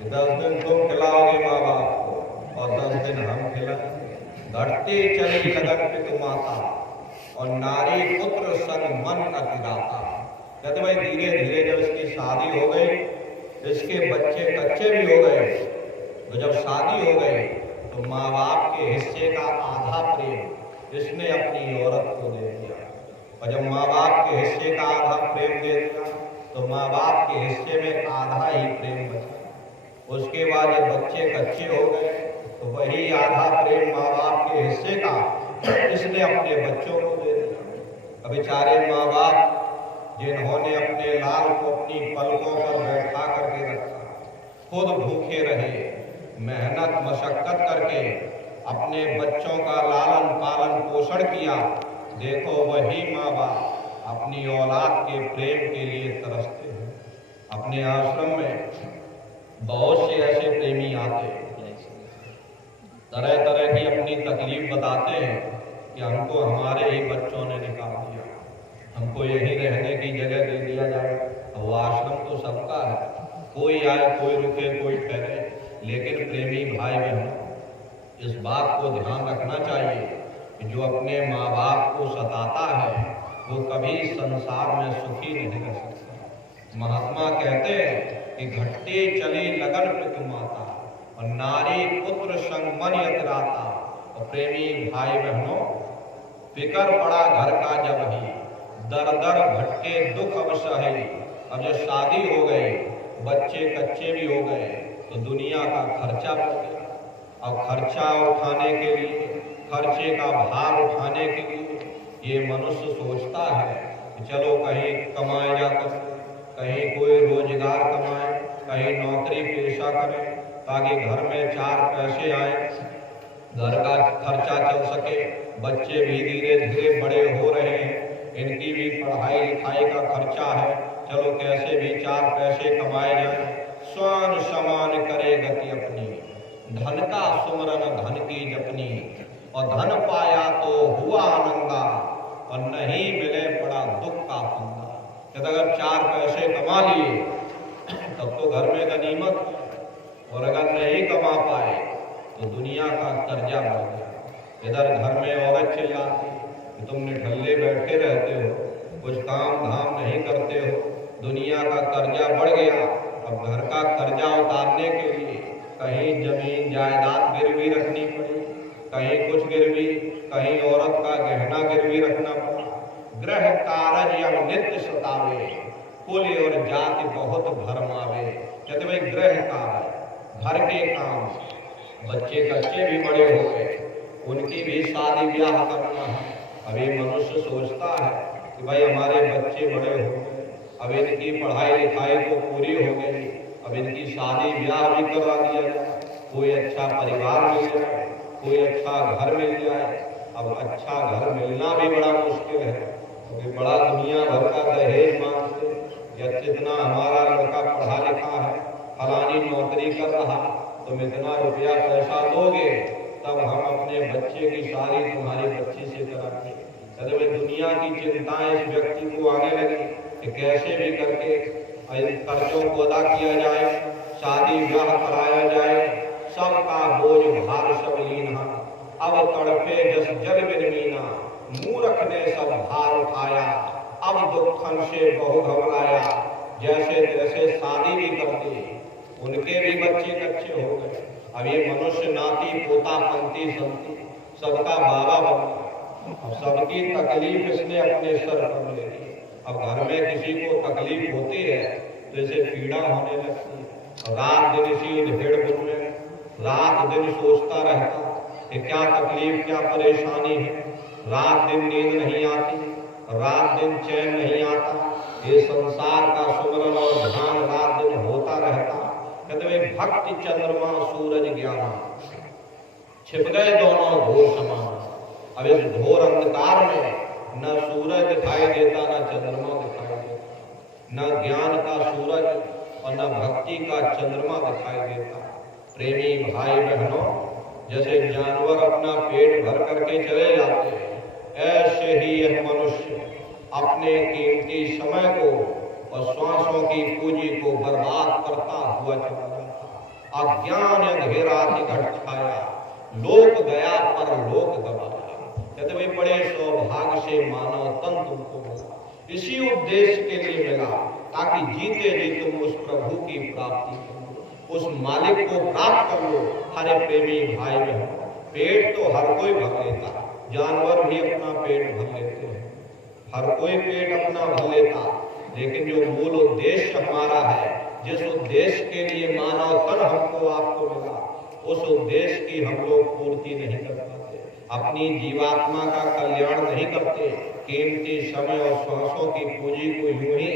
10 दिन तुम खिलाओगे माँ बाप को और 10 दिन हम खिलाएंगे। घटती चली लगन पितु माता और नारी पुत्र संग मन अतिराता। कहते भाई धीरे धीरे जब इसकी शादी हो गई, इसके बच्चे कच्चे भी हो गए, तो जब शादी हो गई तो माँ बाप के हिस्से का आधा प्रेम इसने अपनी औरत को दे दिया। और जब माँ बाप के हिस्से का आधा प्रेम दे दिया तो माँ बाप के हिस्से में आधा ही प्रेम बचा। उसके बाद जब बच्चे कच्चे हो गए तो वही आधा प्रेम माँ बाप के हिस्से का इसने अपने बच्चों को दे दिया। अब बेचारे माँ बाप जिन्होंने अपने लाल को अपनी पलकों पर बैठा करके रखा, खुद भूखे रहे, मेहनत मशक्कत करके अपने बच्चों का लालन पालन पोषण किया, देखो वही माँ बाप अपनी औलाद के प्रेम के लिए तरसते हैं। अपने आश्रम में बहुत से ऐसे प्रेमी आते हैं, तरह तरह की अपनी तकलीफ बताते हैं कि हमको हमारे ही बच्चों ने निकाल दिया, हमको यहीं रहने की जगह दे दिया जाए। वो आश्रम तो सबका है, कोई आए कोई रुके कोई ठहरे, लेकिन प्रेमी भाई बहनों इस बात को ध्यान रखना चाहिए कि जो अपने माँ बाप को सताता है वो कभी संसार में सुखी नहीं रह सकता। महात्मा कहते हैं कि घटते चली लगन पितु माता और नारी पुत्र संग मन यतराता। और प्रेमी भाई बहनों फिकर पड़ा घर का जब ही, दर दर भटके दुख अवश्य है। अब जब शादी हो गई, बच्चे कच्चे भी हो गए तो दुनिया का खर्चा बढ़ गया। अब खर्चा उठाने के लिए, खर्चे का भार उठाने के लिए ये मनुष्य सोचता है कि चलो कहीं कमाए जाकर, कहीं कोई रोजगार कमाए, कहीं नौकरी पेशा करे ताकि घर में 4 पैसे आए, घर का खर्चा चल सके। बच्चे भी धीरे धीरे बड़े हो रहे हैं, इनकी भी पढ़ाई लिखाई का खर्चा है, चलो कैसे भी 4 पैसे कमाए जाए। स्वान समान करे गति अपनी, धन का सुमरन धन की जपनी, और धन पाया तो हुआ आनंदा और नहीं मिले पड़ा दुख का फंदा। जब अगर 4 पैसे कमा लिए तब तो घर में गनीमत, और अगर नहीं कमा पाए तो दुनिया का कर्जा बढ़ गया। इधर घर में औरत चिल्लाती कि तुम निठल्ले बैठे रहते हो, कुछ काम धाम नहीं करते हो, दुनिया का कर्जा बढ़ गया। अब घर का कर्जा उतारने के लिए कहीं जमीन जायदाद गिरवी रखनी पड़ी, कहीं कुछ गिरवी, कहीं औरत का गहना गिरवी रखना पड़ा। ग्रह कारज यह नित्य सतावे, कुल और जाति बहुत भरमावे। कहते भाई ग्रह कार्य, घर के काम, बच्चे कच्चे भी बड़े हो गए, उनकी भी शादी ब्याह करना है। अभी मनुष्य सोचता है कि भाई हमारे बच्चे बड़े हो गए, अब इनकी पढ़ाई लिखाई तो पूरी हो गई, अब इनकी शादी ब्याह भी करवा दिया जाए, कोई अच्छा परिवार मिल जाए, कोई अच्छा घर मिल जाए। अब अच्छा घर मिलना भी बड़ा मुश्किल है, क्योंकि बड़ा दुनिया भर का दहेज मांगते, या जितना हमारा लड़का पढ़ा लिखा है, फलानी नौकरी कर रहा, तुम इतना रुपया पैसा दोगे तब हम अपने बच्चे की शादी तुम्हारी बच्ची से कराएंगे। कहते भाई दुनिया की चिंताएं इस व्यक्ति को आने लगी कि कैसे भी करके कर्जों को अदा किया जाए, शादी ब्याह कराया जाए, सबका बोझ भार सब लीना। अब तड़पे जस जल बिन मीना, मूर्ख ने सब भार उठाया। अब दुखन से बहु घबराया, जैसे तैसे शादी भी कर दी, उनके भी बच्चे कच्चे हो गए। अब ये मनुष्य नाती पोता पंती संती सबका बाबा बन गया। अब सबकी तकलीफ इसने अपने सर पर ले ली। अब घर में किसी को तकलीफ होती है तो इसे पीड़ा होने लगती है। रात दिन इसी उधेड़ बुन में रात दिन सोचता रहता कि क्या तकलीफ क्या परेशानी है। रात दिन नींद नहीं आती, रात दिन चैन नहीं आता। ये संसार का सुमरन और ध्यान रात दिन होता रहता। कहते भाई भक्ति चंद्रमा सूरज ज्ञान, छिप गए दोनों घोर समान। अब इस घोर अंधकार में न सूरज दिखाई देता न चंद्रमा दिखाई देता, न ज्ञान का सूरज और न भक्ति का चंद्रमा दिखाई देता। प्रेमी भाई बहनों, जैसे जानवर अपना पेट भर करके चले जाते हैं, ऐसे ही यह मनुष्य अपने कीमती समय को और श्वासों की पूंजी को बर्बाद करता हुआ चला जाता। अज्ञान अंधेरा से घट छाया, लोक गया पर लोक गवाया। कहते भाई बड़े सौभाग्य से मानव तन तुमको मिला, इसी उद्देश्य के लिए मिला ताकि जीते जी तुम उस प्रभु की प्राप्ति करो, उस मालिक को प्राप्त कर लो। हरे प्रेमी भाई बहन, पेट तो हर कोई भर लेता, जानवर भी अपना पेट भर लेते हैं, हर कोई पेट अपना भर लेता, लेकिन जो मूल उद्देश्य हमारा है, जिस उद्देश्य के लिए मानव तन हमको आपको मिला, उस उद्देश्य की हम लोग पूर्ति नहीं कर पाते, अपनी जीवात्मा का कल्याण नहीं करते, कीमती समय और श्वासों की पूंजी को यूं ही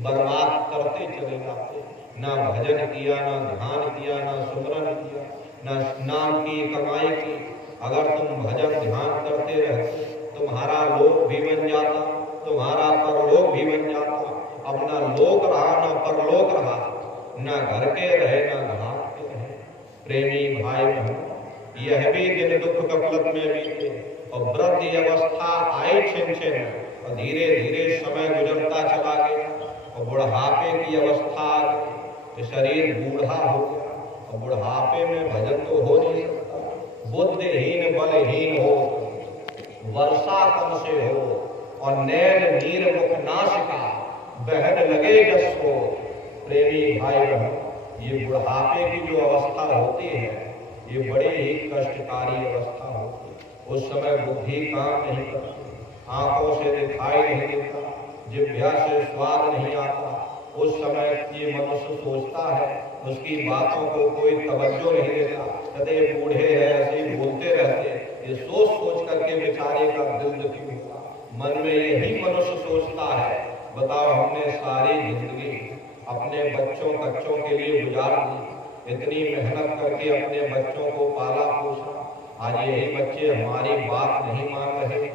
बर्बाद करते चले जाते। ना भजन किया, ना ध्यान किया, ना सुमरन किया, ना स्नान की कमाई की। अगर तुम भजन ध्यान करते रहते, तुम्हारा लोक भी बन जाता, तुम्हारा परलोक भी बन जाता। अब ना लोक रहा ना परलोक रहा, ना घर के रहे ना घाट के रहे। प्रेमी भाई बहन, यह भी दिन दुख गफलत में बीते और वृद्ध अवस्था आई छिन छिन और धीरे धीरे समय गुजरता चला गया और बुढ़ापे की अवस्था आ गई। शरीर बूढ़ा हो गया और बुढ़ापे में भजन तो हो नहीं सकता। बुद्धिहीन बलहीन हो, वर्षा कम से हो और नैन नीर मुख नासिका, बहन लगे जस हो। प्रेमी भाई बहन, ये बुढ़ापे की जो अवस्था होती है, ये बड़ी ही कष्टकारी अवस्था होती है। उस समय बुद्धि काम नहीं करती, आंखों से दिखाई नहीं देता, जिह्वा से स्वाद नहीं आता। उस समय ये मनुष्य सोचता है, उसकी बातों को कोई तवज्जो नहीं देता। कहते बूढ़े हैं ऐसे ही बोलते रहते, ये सोच सोच करके बेचारे का दिल दुखी होता। मन में यही मनुष्य सोचता है, बताओ हमने सारी जिंदगी अपने बच्चों कच्चों के लिए गुजार दी, इतनी मेहनत करके अपने बच्चों को पाला पोसा, आज यही बच्चे हमारी बात नहीं मान रहे।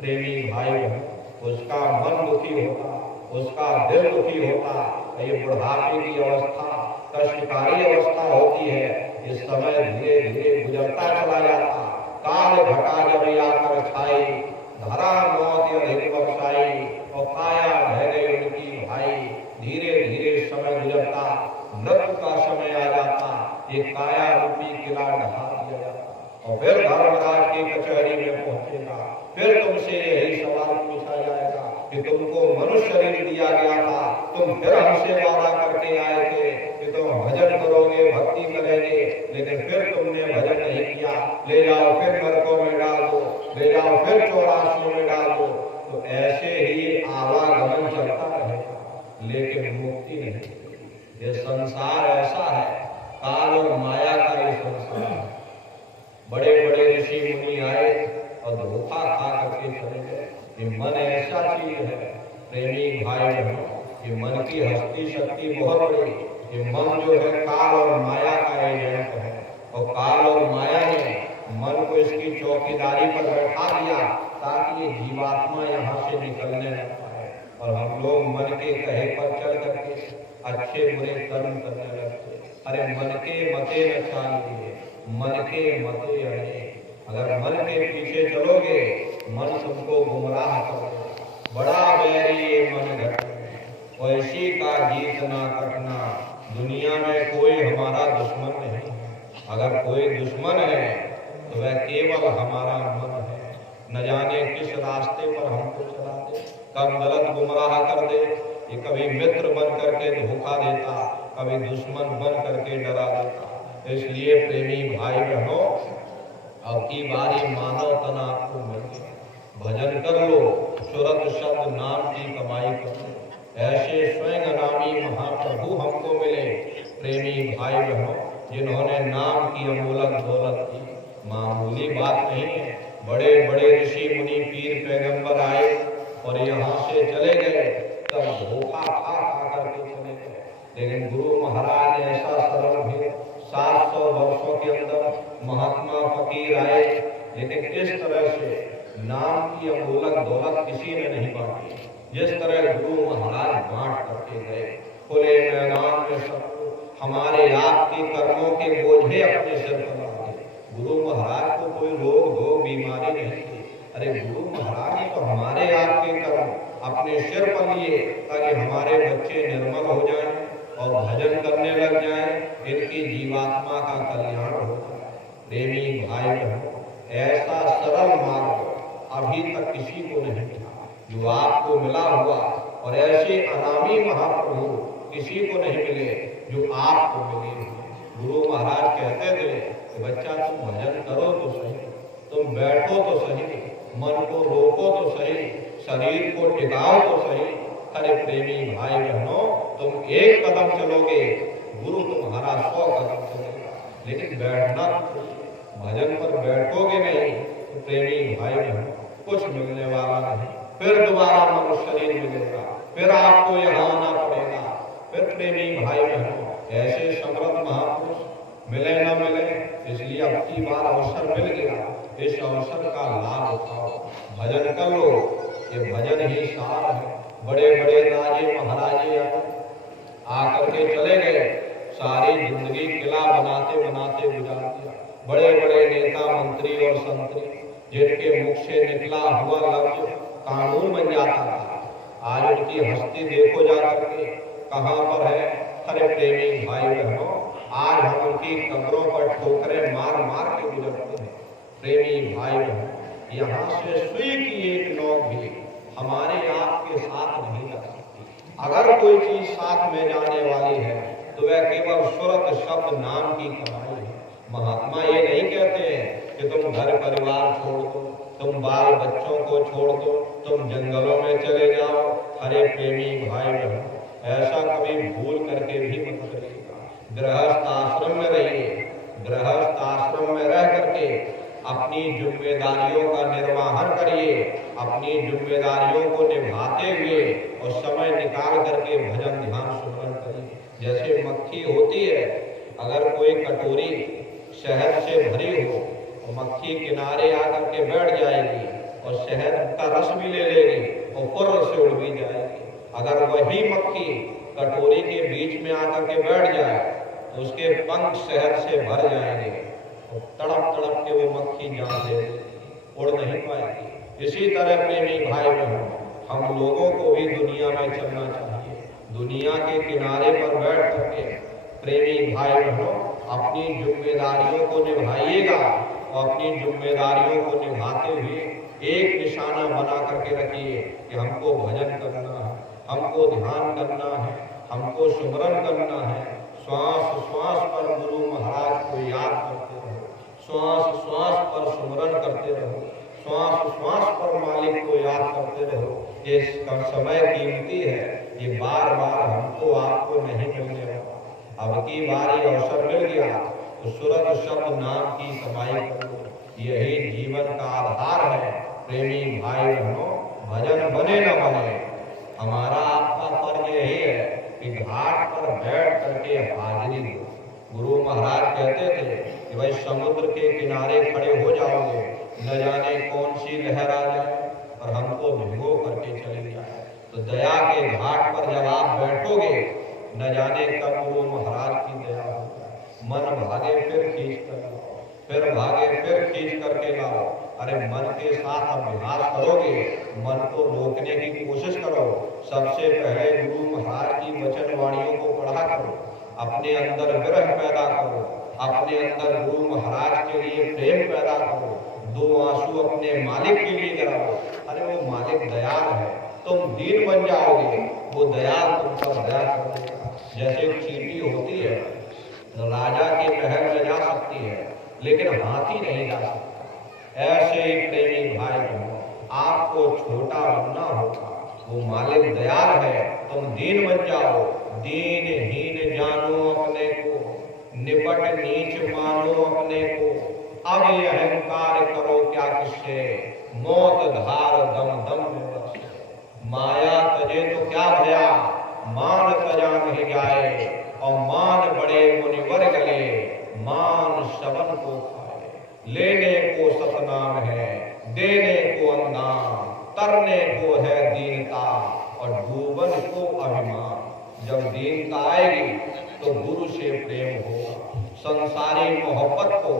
प्रेमी भाई बहन, उसका मन दुखी होता, उसका दिल दुखी होता। ये बुढ़ापे की अवस्था कष्टकारी अवस्था होती है। इस समय धीरे धीरे गुजरता चला जाता। काल घटा जब आकर छाई, धरा मौत अधिक बख्शाई और काया ढह गई उनकी भाई। धीरे धीरे समय गुजरता, मृत्यु का समय आ जाता, ये काया रूपी किला ढहा दिया जाता और फिर धर्मराज की कचहरी में पहुंचेगा। फिर तुमसे यही सवाल पूछा जाएगा कि तुमको मनुष्य शरीर दिया गया था, तुम फिर हमसे वादा करके आए थे कि तुम भजन करोगे, भक्ति करेंगे, लेकिन फिर तुमने भजन नहीं किया। ले जाओ फिर नरकों में डाल दो, ले जाओ फिर 84 में डाल दो। तो ऐसे ही आवागमन चलता रहेगा, लेकिन मुक्ति नहीं। ये संसार ऐसा है, काल और माया का ये संसार है। बड़े बड़े ऋषि मुनि आए और धोखा खा करके चले गए। ये मन ऐसा चीज है प्रेमी भाई बहनों, ये मन की हस्ती शक्ति बहुत बड़ी। ये मन जो है काल और माया का एजेंट है और काल और माया ने मन को इसकी चौकीदारी पर बैठा दिया ताकि ये जीवात्मा यहाँ से निकलने न पाए और हम लोग मन के कहे पर चल करके अच्छे बुरे कर्म करने लगते। अरे मन के मते न चाहिए, मन के मते अड़े। अगर मन के पीछे चलोगे, मन तुमको गुमराह करोगे। बड़ा बैरी ये मन घट वैसी का जीत ना कटना। दुनिया में कोई हमारा दुश्मन नहीं। अगर कोई दुश्मन है तो वह केवल हमारा मन है। न जाने किस रास्ते पर हमको चला दे, कब गलत गुमराह कर दे। ये कभी मित्र बन करके धोखा देता, कभी दुश्मन बन करके डरा देता। इसलिए प्रेमी भाई बहनों, अब की बारी मानव तन आपको मिल गया। भजन कर लो, सुरत शब्द नाम की कमाई कर लो। ऐसे स्वयं नामी महाप्रभु हमको मिले, प्रेमी भाई बहनों, जिन्होंने नाम की अमूलक दौलत की। मामूली बात नहीं है। बड़े बड़े ऋषि मुनि पीर पैगंबर आए और यहाँ से चले गए, तब धोखा खा खा करके चले गए। लेकिन गुरु महाराज ने ऐसा सरल भी 700 वर्षों के अंदर महात्मा फकीर आए, लेकिन किस तरह से नाम की अमूलक दौलत किसी ने नहीं बांटी। जिस तरह गुरु महाराज बांट करके गए, खुले मैदान में सबको हमारे आपके कर्मों के बोझे अपने सिर पर लाए। गुरु महाराज को कोई रोग भोग बीमारी नहीं थी। अरे गुरु महाराज ने तो हमारे आपके कर्म अपने सिर पर लिए, ताकि हमारे बच्चे निर्मल हो जाएं और भजन करने लग जाएं, इनकी जीवात्मा का कल्याण हो जाए। प्रेमी भाई बहनों, ऐसा सरल मार्ग अभी तक किसी को नहीं मिला जो आपको मिला हुआ, और ऐसे अनामी महाप्रभु किसी को नहीं मिले जो आपको मिले। गुरु महाराज कहते थे कि बच्चा तुम भजन करो तो सही, तुम बैठो तो सही, मन को रोको तो सही, शरीर को टिकाओ तो सही। अरे प्रेमी भाई बहनों, तुम एक कदम चलोगे, गुरु तुम्हारा 100 कदम चलेगा। लेकिन बैठना, भजन पर बैठोगे नहीं तो प्रेमी भाई बहनों कुछ मिलने वाला नहीं। फिर दोबारा मनुष्य शरीर मिलेगा, फिर आपको यहाँ आना पड़ेगा। फिर प्रेमी भाई बहनों, ऐसे समृद्ध महापुरुष मिले न मिले, इसलिए अब की बार अवसर मिल गया, इस अवसर का लाभ उठाओ, भजन कर लो। ये भजन ही सार है। बड़े बड़े राजे महाराजे आकर के चले गए, सारी जिंदगी किला बनाते बनाते गुजार दिया। बड़े बड़े नेता मंत्री और संतरी, जिनके मुख से निकला हुआ लफ्ज कानून बन जाता था, आज उनकी हस्ती देखो जा करके कहाँ पर है। अरे प्रेमी भाई बहनों, आज हम उनकी कब्रों पर ठोकरें मार मार के गुजरते हैं। प्रेमी भाई बहनों, यहाँ से सुई की एक नोक भी हमारे आपके साथ नहीं लग सकती। अगर कोई चीज साथ में जाने वाली है तो वह केवल सुरत शब्द नाम की कमाई है। महात्मा ये नहीं कहते हैं कि तुम घर परिवार छोड़ दो, तुम बाल बच्चों को छोड़ दो, तुम जंगलों में चले जाओ। हरे प्रेमी भाई बहनों, ऐसा कभी भूल करके भी मत करिएगा। गृहस्थ आश्रम में रहिए, गृहस्थ आश्रम में रह करके अपनी जिम्मेदारियों का निर्वहन करिए, अपनी जिम्मेदारियों को निभाते हुए और समय निकाल करके भजन ध्यान सुमरन करिए। जैसे मक्खी होती है, अगर कोई कटोरी शहद से भरी हो और मक्खी किनारे आकर के बैठ जाएगी और शहद का रस भी ले लेगी और फुर्र से उड़ भी जाएगी। अगर वही मक्खी कटोरी के बीच में आकर के बैठ जाए तो उसके पंख शहद से भर जाएंगे और तड़प तड़प के वो मक्खी जान ले उड़ नहीं पाएगी। इसी तरह प्रेमी भाई बहनों, हम लोगों को भी दुनिया में चलना चाहिए। दुनिया के किनारे पर बैठ करके प्रेमी भाई बहनों अपनी जिम्मेदारियों को निभाइएगा और अपनी जिम्मेदारियों को निभाते हुए एक निशाना बना करके रखिए कि हमको भजन करना है, हमको ध्यान करना है, हमको सुमरन करना है। श्वास श्वास पर गुरु महाराज को याद करते रहो, श्वास श्वास पर सुमरन करते रहो, श्वास श्वास पर मालिक को याद करते रहो। ये समय कीमती है, ये बार बार हमको आपको नहीं मिलने वाला। अब की बारी अवसर मिल गया तो सुरत शब्द नाम की कमाई करो, यही जीवन का आधार है। प्रेमी भाई बहनों, भजन बने न बने, हमारा आपका फर्ज यही है कि घाट पर बैठ करके हाजिरी दो। गुरु महाराज कहते थे कि भाई समुद्र के किनारे खड़े हो जाओगे, न जाने कौन सी लहर आ जाए और हमको भिगो करके चली जाए। तो दया के घाट पर जब आप बैठोगे न जाने कब गुरु महाराज की दया हो जाए। मन भागे फिर खींच कर लाओ, फिर भागे फिर खींच करके लाओ। अरे मन के साथ अभ्यास करोगे, मन को रोकने की कोशिश करो। सबसे पहले गुरु महाराज की वचन वाणियों को पढ़ा करो, अपने अंदर विरह पैदा करो, अपने अंदर गुरु महाराज के लिए प्रेम पैदा करो। दो आंसू अपने मालिक के लिए गिराओ। अरे वो मालिक दयाल है, तुम दीन बन जाओगे, वो दयाल तुम पर दया कर देगा। जैसे एक चींटी होती है, राजा के महल में जा सकती है लेकिन हाथी नहीं जा सकता। ऐसे ही प्रेमी भाई बहनों, आपको छोटा बनना होगा। वो मालिक दयाल है, तुम दीन बन जाओ। दीन हीन जानो अपने को, निपट नीच मानो अपने को। अब ये अहंकार करो क्या किससे, मौत धार दम दम में बसे। माया तजे तो क्या भया, मान तजा नहीं जाए। और मान बड़े मुनिवर गले, मान शबन को खाए। लेने को सतनाम है, देने को अन्नाम, तरने को है दीनता और डूबन को अभिमान। जब दीनता आएगी तो गुरु से प्रेम होगा। संसारी मोहब्बत को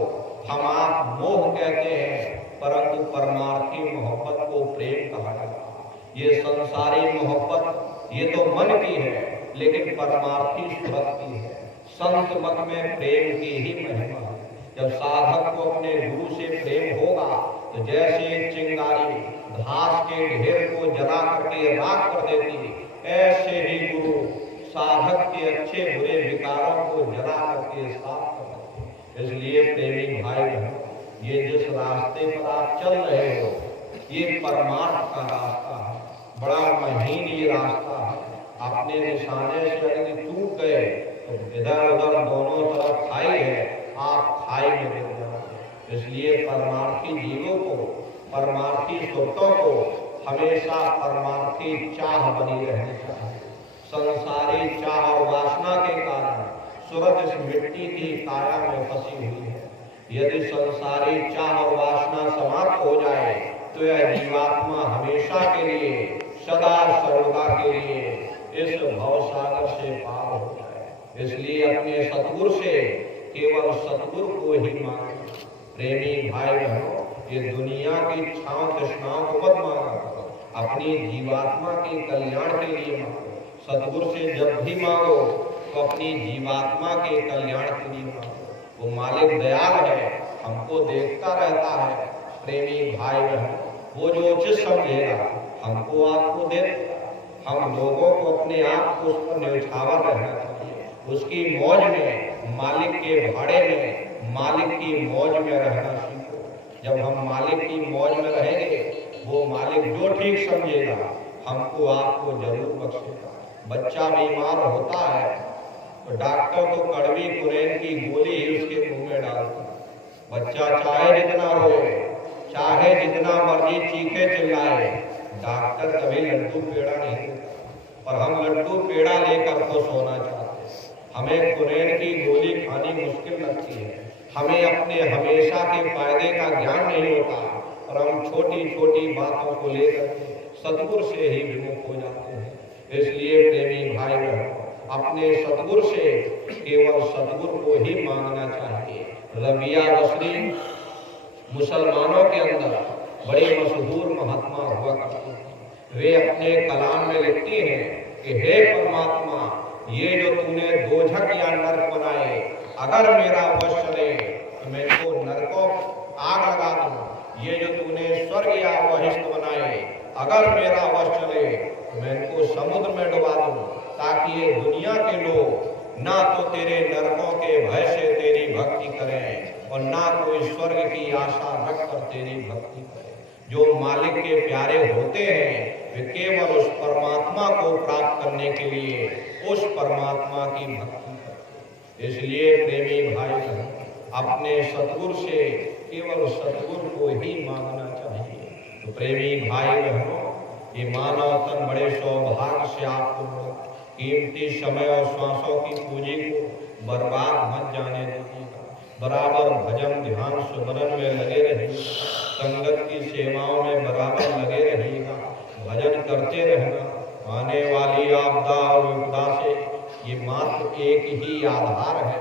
हम आप मोह कहते हैं, परंतु परमार्थी मोहब्बत को प्रेम कहा जाता है। ये संसारी मोहब्बत ये तो मन की है, लेकिन परमार्थी सुरत की है। संत मत में प्रेम की ही महिमा है। जब साधक को अपने गुरु से प्रेम होगा तो जैसे चिंगारी घास के ढेर को जला करके राख कर देती, ऐसे ही गुरु साधक के अच्छे बुरे विकारों को जला करके साफ कर देते। इसलिए प्रेमी भाई बहनों, ये जिस रास्ते पर आप चल रहे हो, ये परमार्थ का रास्ता है। बड़ा महीन ये रास्ता है। अपने निशाने से यदि टूट गए तो इधर उधर दोनों तरफ खाई है, आप खाई में गिर जाओगे। इसलिए परमार्थी जीवों को, परमार्थी सुरतों को हमेशा परमार्थी चाह बनी रहनी चाहिए। संसारी चाह और वासना के कारण सुरत इस मिट्टी की काया में फंसी हुई है। यदि संसारी चाह और वासना समाप्त हो जाए तो यह जीवात्मा हमेशा के लिए, सदा सर्वदा के लिए इस भवसागर से पार हो जाए। इसलिए अपने सतगुरु से केवल सतगुरु को ही मांगे। प्रेमी भाई बहनों, ये दुनिया की इच्छाओं तृष्णाओं को मत मांगा करो, अपनी जीवात्मा के कल्याण के लिए मांगो। सतगुरु से जब भी मांगो तो अपनी जीवात्मा के कल्याण के लिए मांगो। वो मालिक दयाल है, हमको देखता रहता है। प्रेमी भाई बहनों, वो जो उचित समझेगा हमको आपको दे देगा। हम लोगों को अपने आप को उस पर न्यौछावर रहना चाहिए। उसकी मौज में, मालिक के भाड़े में, मालिक की मौज में रहना सीखो। जब हम मालिक की मौज में रहेंगे, वो मालिक जो ठीक समझेगा हमको आपको जरूर बख्शेगा। बच्चा बीमार होता है तो डॉक्टर तो कड़वी कुरेन की गोली ही उसके मुंह में डालता है। बच्चा चाहे जितना रोए, चाहे जितना मर्जी चीखे चिल्लाए, डॉक्टर कभी लड्डू पेड़ा नहीं देता। और हम लड्डू पेड़ा लेकर खुश होना चाहते हैं। हमें कुरेन की गोली खानी मुश्किल लगती है। हमें अपने हमेशा के फायदे का ज्ञान नहीं होता और हम छोटी छोटी बातों को लेकर सतगुरु से ही विमुख हो जाते हैं। इसलिए प्रेमी भाई बहनों, अपने सतगुरु से केवल सतगुरु को ही मांगना चाहिए। रबिया बसरी मुसलमानों के अंदर बड़ी मशहूर महात्मा हुआ करती थी। वे अपने कलाम में लिखती हैं कि हे परमात्मा, ये जो तूने दोजख या नरक बनाए, अगर मेरा वश चले तो मेरे को नरकों आग लगा दूं। ये जो तूने स्वर्ग या वहिष्ठ बनाए, अगर मेरा वश चले तो मैं इनको समुद्र में डुबा दूं, ताकि ये दुनिया के लोग ना तो तेरे नरकों के भय से तेरी भक्ति करें और ना कोई स्वर्ग की आशा रखकर तेरी भक्ति करें। जो मालिक के प्यारे होते हैं वे केवल उस परमात्मा को प्राप्त करने के लिए उस परमात्मा की भक्ति करते। इसलिए प्रेमी भाई बहन, अपने सतगुरु से केवल सतगुरु को ही मांगना चाहिए। तो प्रेमी भाई बहनों, ये मानव तन बड़े सौभाग्य से आपको मिला। कीमती समय और श्वासों की पूंजी को बर्बाद मत जाने दीजिएगा। बराबर भजन ध्यान सुमरन में लगे रहिएगा। संगत की सेवाओं में बराबर लगे रहिएगा। भजन करते रहना। आने वाली आपदा और विपदा से ये मात्र एक ही आधार है,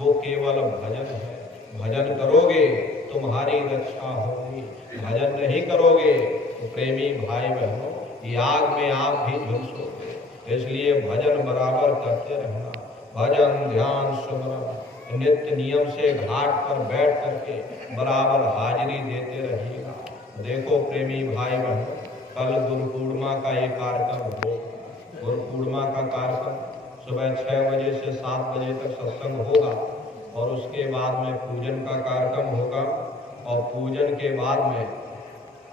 वो केवल भजन है। भजन करोगे तुम्हारी रक्षा होगी, भजन नहीं करोगे तो प्रेमी भाई बहनों ये आग में आप भी झुलसोगे। इसलिए भजन बराबर करते रहना, भजन ध्यान सुमरन नित्य नियम से घाट पर बैठ करके बराबर हाजिरी देते रहिएगा। देखो प्रेमी भाई बहनों, कल गुरु पूर्णिमा का ये कार्यक्रम हो, गुरु पूर्णिमा का कार्यक्रम सुबह 6 बजे से 7 बजे तक सत्संग होगा और उसके बाद में पूजन का कार्यक्रम होगा और पूजन के बाद में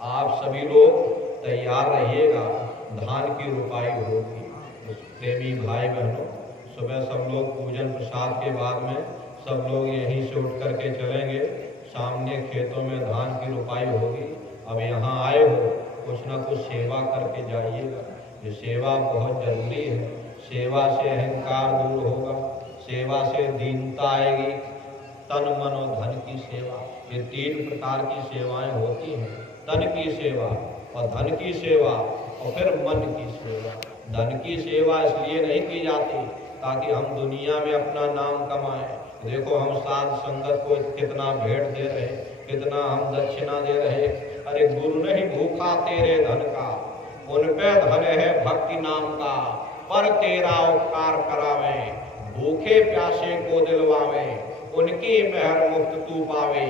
आप सभी लोग तैयार रहिएगा, धान की रोपाई होगी। प्रेमी भाई बहनों सुबह सब लोग पूजन प्रसाद के बाद में सब लोग यहीं से उठ करके चलेंगे, सामने खेतों में धान की रोपाई होगी। अब यहाँ आए हो कुछ ना कुछ सेवा करके जाइएगा, ये सेवा बहुत जरूरी है। सेवा से अहंकार दूर होगा, सेवा से दीनता आएगी, तन मन और धन की सेवा, ये 3 प्रकार की सेवाएं होती हैं। तन की सेवा और धन की सेवा और फिर मन की सेवा। धन की सेवा इसलिए नहीं की जाती ताकि हम दुनिया में अपना नाम कमाएं। देखो हम साध संगत को कितना भेंट दे रहे, कितना हम दक्षिणा दे रहे। अरे गुरु नहीं भूखा तेरे धन का, उन पे धन है भक्ति नाम का, पर तेरा उपकार करावे, भूखे प्यासे को दिलवावे, उनकी मेहर मुक्त तू पावे,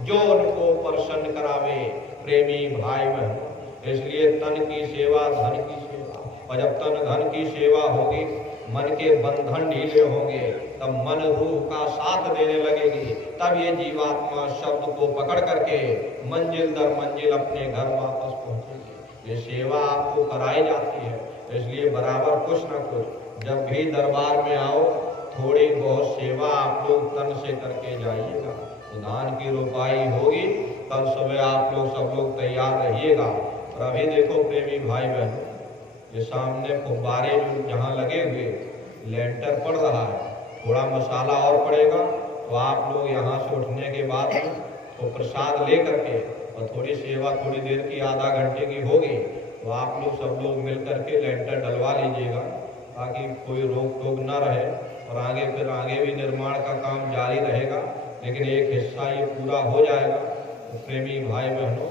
जो उनको प्रसन्न करावे। प्रेमी भाई बहन इसलिए तन की सेवा धन की सेवा, और जब तन धन की सेवा होगी मन के बंधन ढीले होंगे, तब मन रूह का साथ देने लगेगी, तब ये जीवात्मा शब्द को पकड़ करके मंजिल दर मंजिल अपने घर वापस पहुंचेगी। ये सेवा आपको कराई जाती है, इसलिए बराबर कुछ न कुछ जब भी दरबार में आओ थोड़ी बहुत सेवा आप लोग तन से करके जाइएगा। तो धान की रोपाई होगी, कल सुबह आप लोग सब लोग तैयार रहिएगा। और अभी देखो प्रेमी भाई बहनों, ये सामने फुब्बारे जो जहाँ लगे हुए लेंटर पड़ रहा है, थोड़ा मसाला और पड़ेगा तो आप लोग यहाँ से उठने के बाद तो प्रसाद ले करके और थोड़ी सेवा थोड़ी देर की आधा घंटे की होगी तो आप लोग सब लोग मिल करके लेंटर डलवा लीजिएगा ताकि कोई रोक टोक न रहे। और आगे फिर आगे भी निर्माण का काम जारी रहेगा, लेकिन एक हिस्सा ये पूरा हो जाएगा तो प्रेमी भाई बहनों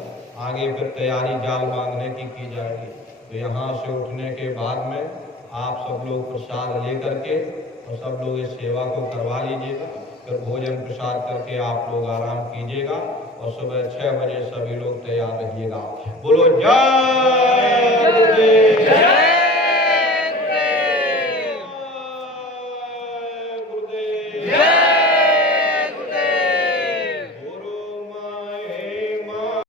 आगे फिर तैयारी जाल बांधने की जाएगी। तो यहाँ से उठने के बाद में आप सब लोग प्रसाद ले करके और सब लोग इस सेवा को करवा लीजिएगा। फिर भोजन प्रसाद करके आप लोग आराम कीजिएगा और सुबह 6 बजे सभी लोग तैयार रहिएगा। बोलो जय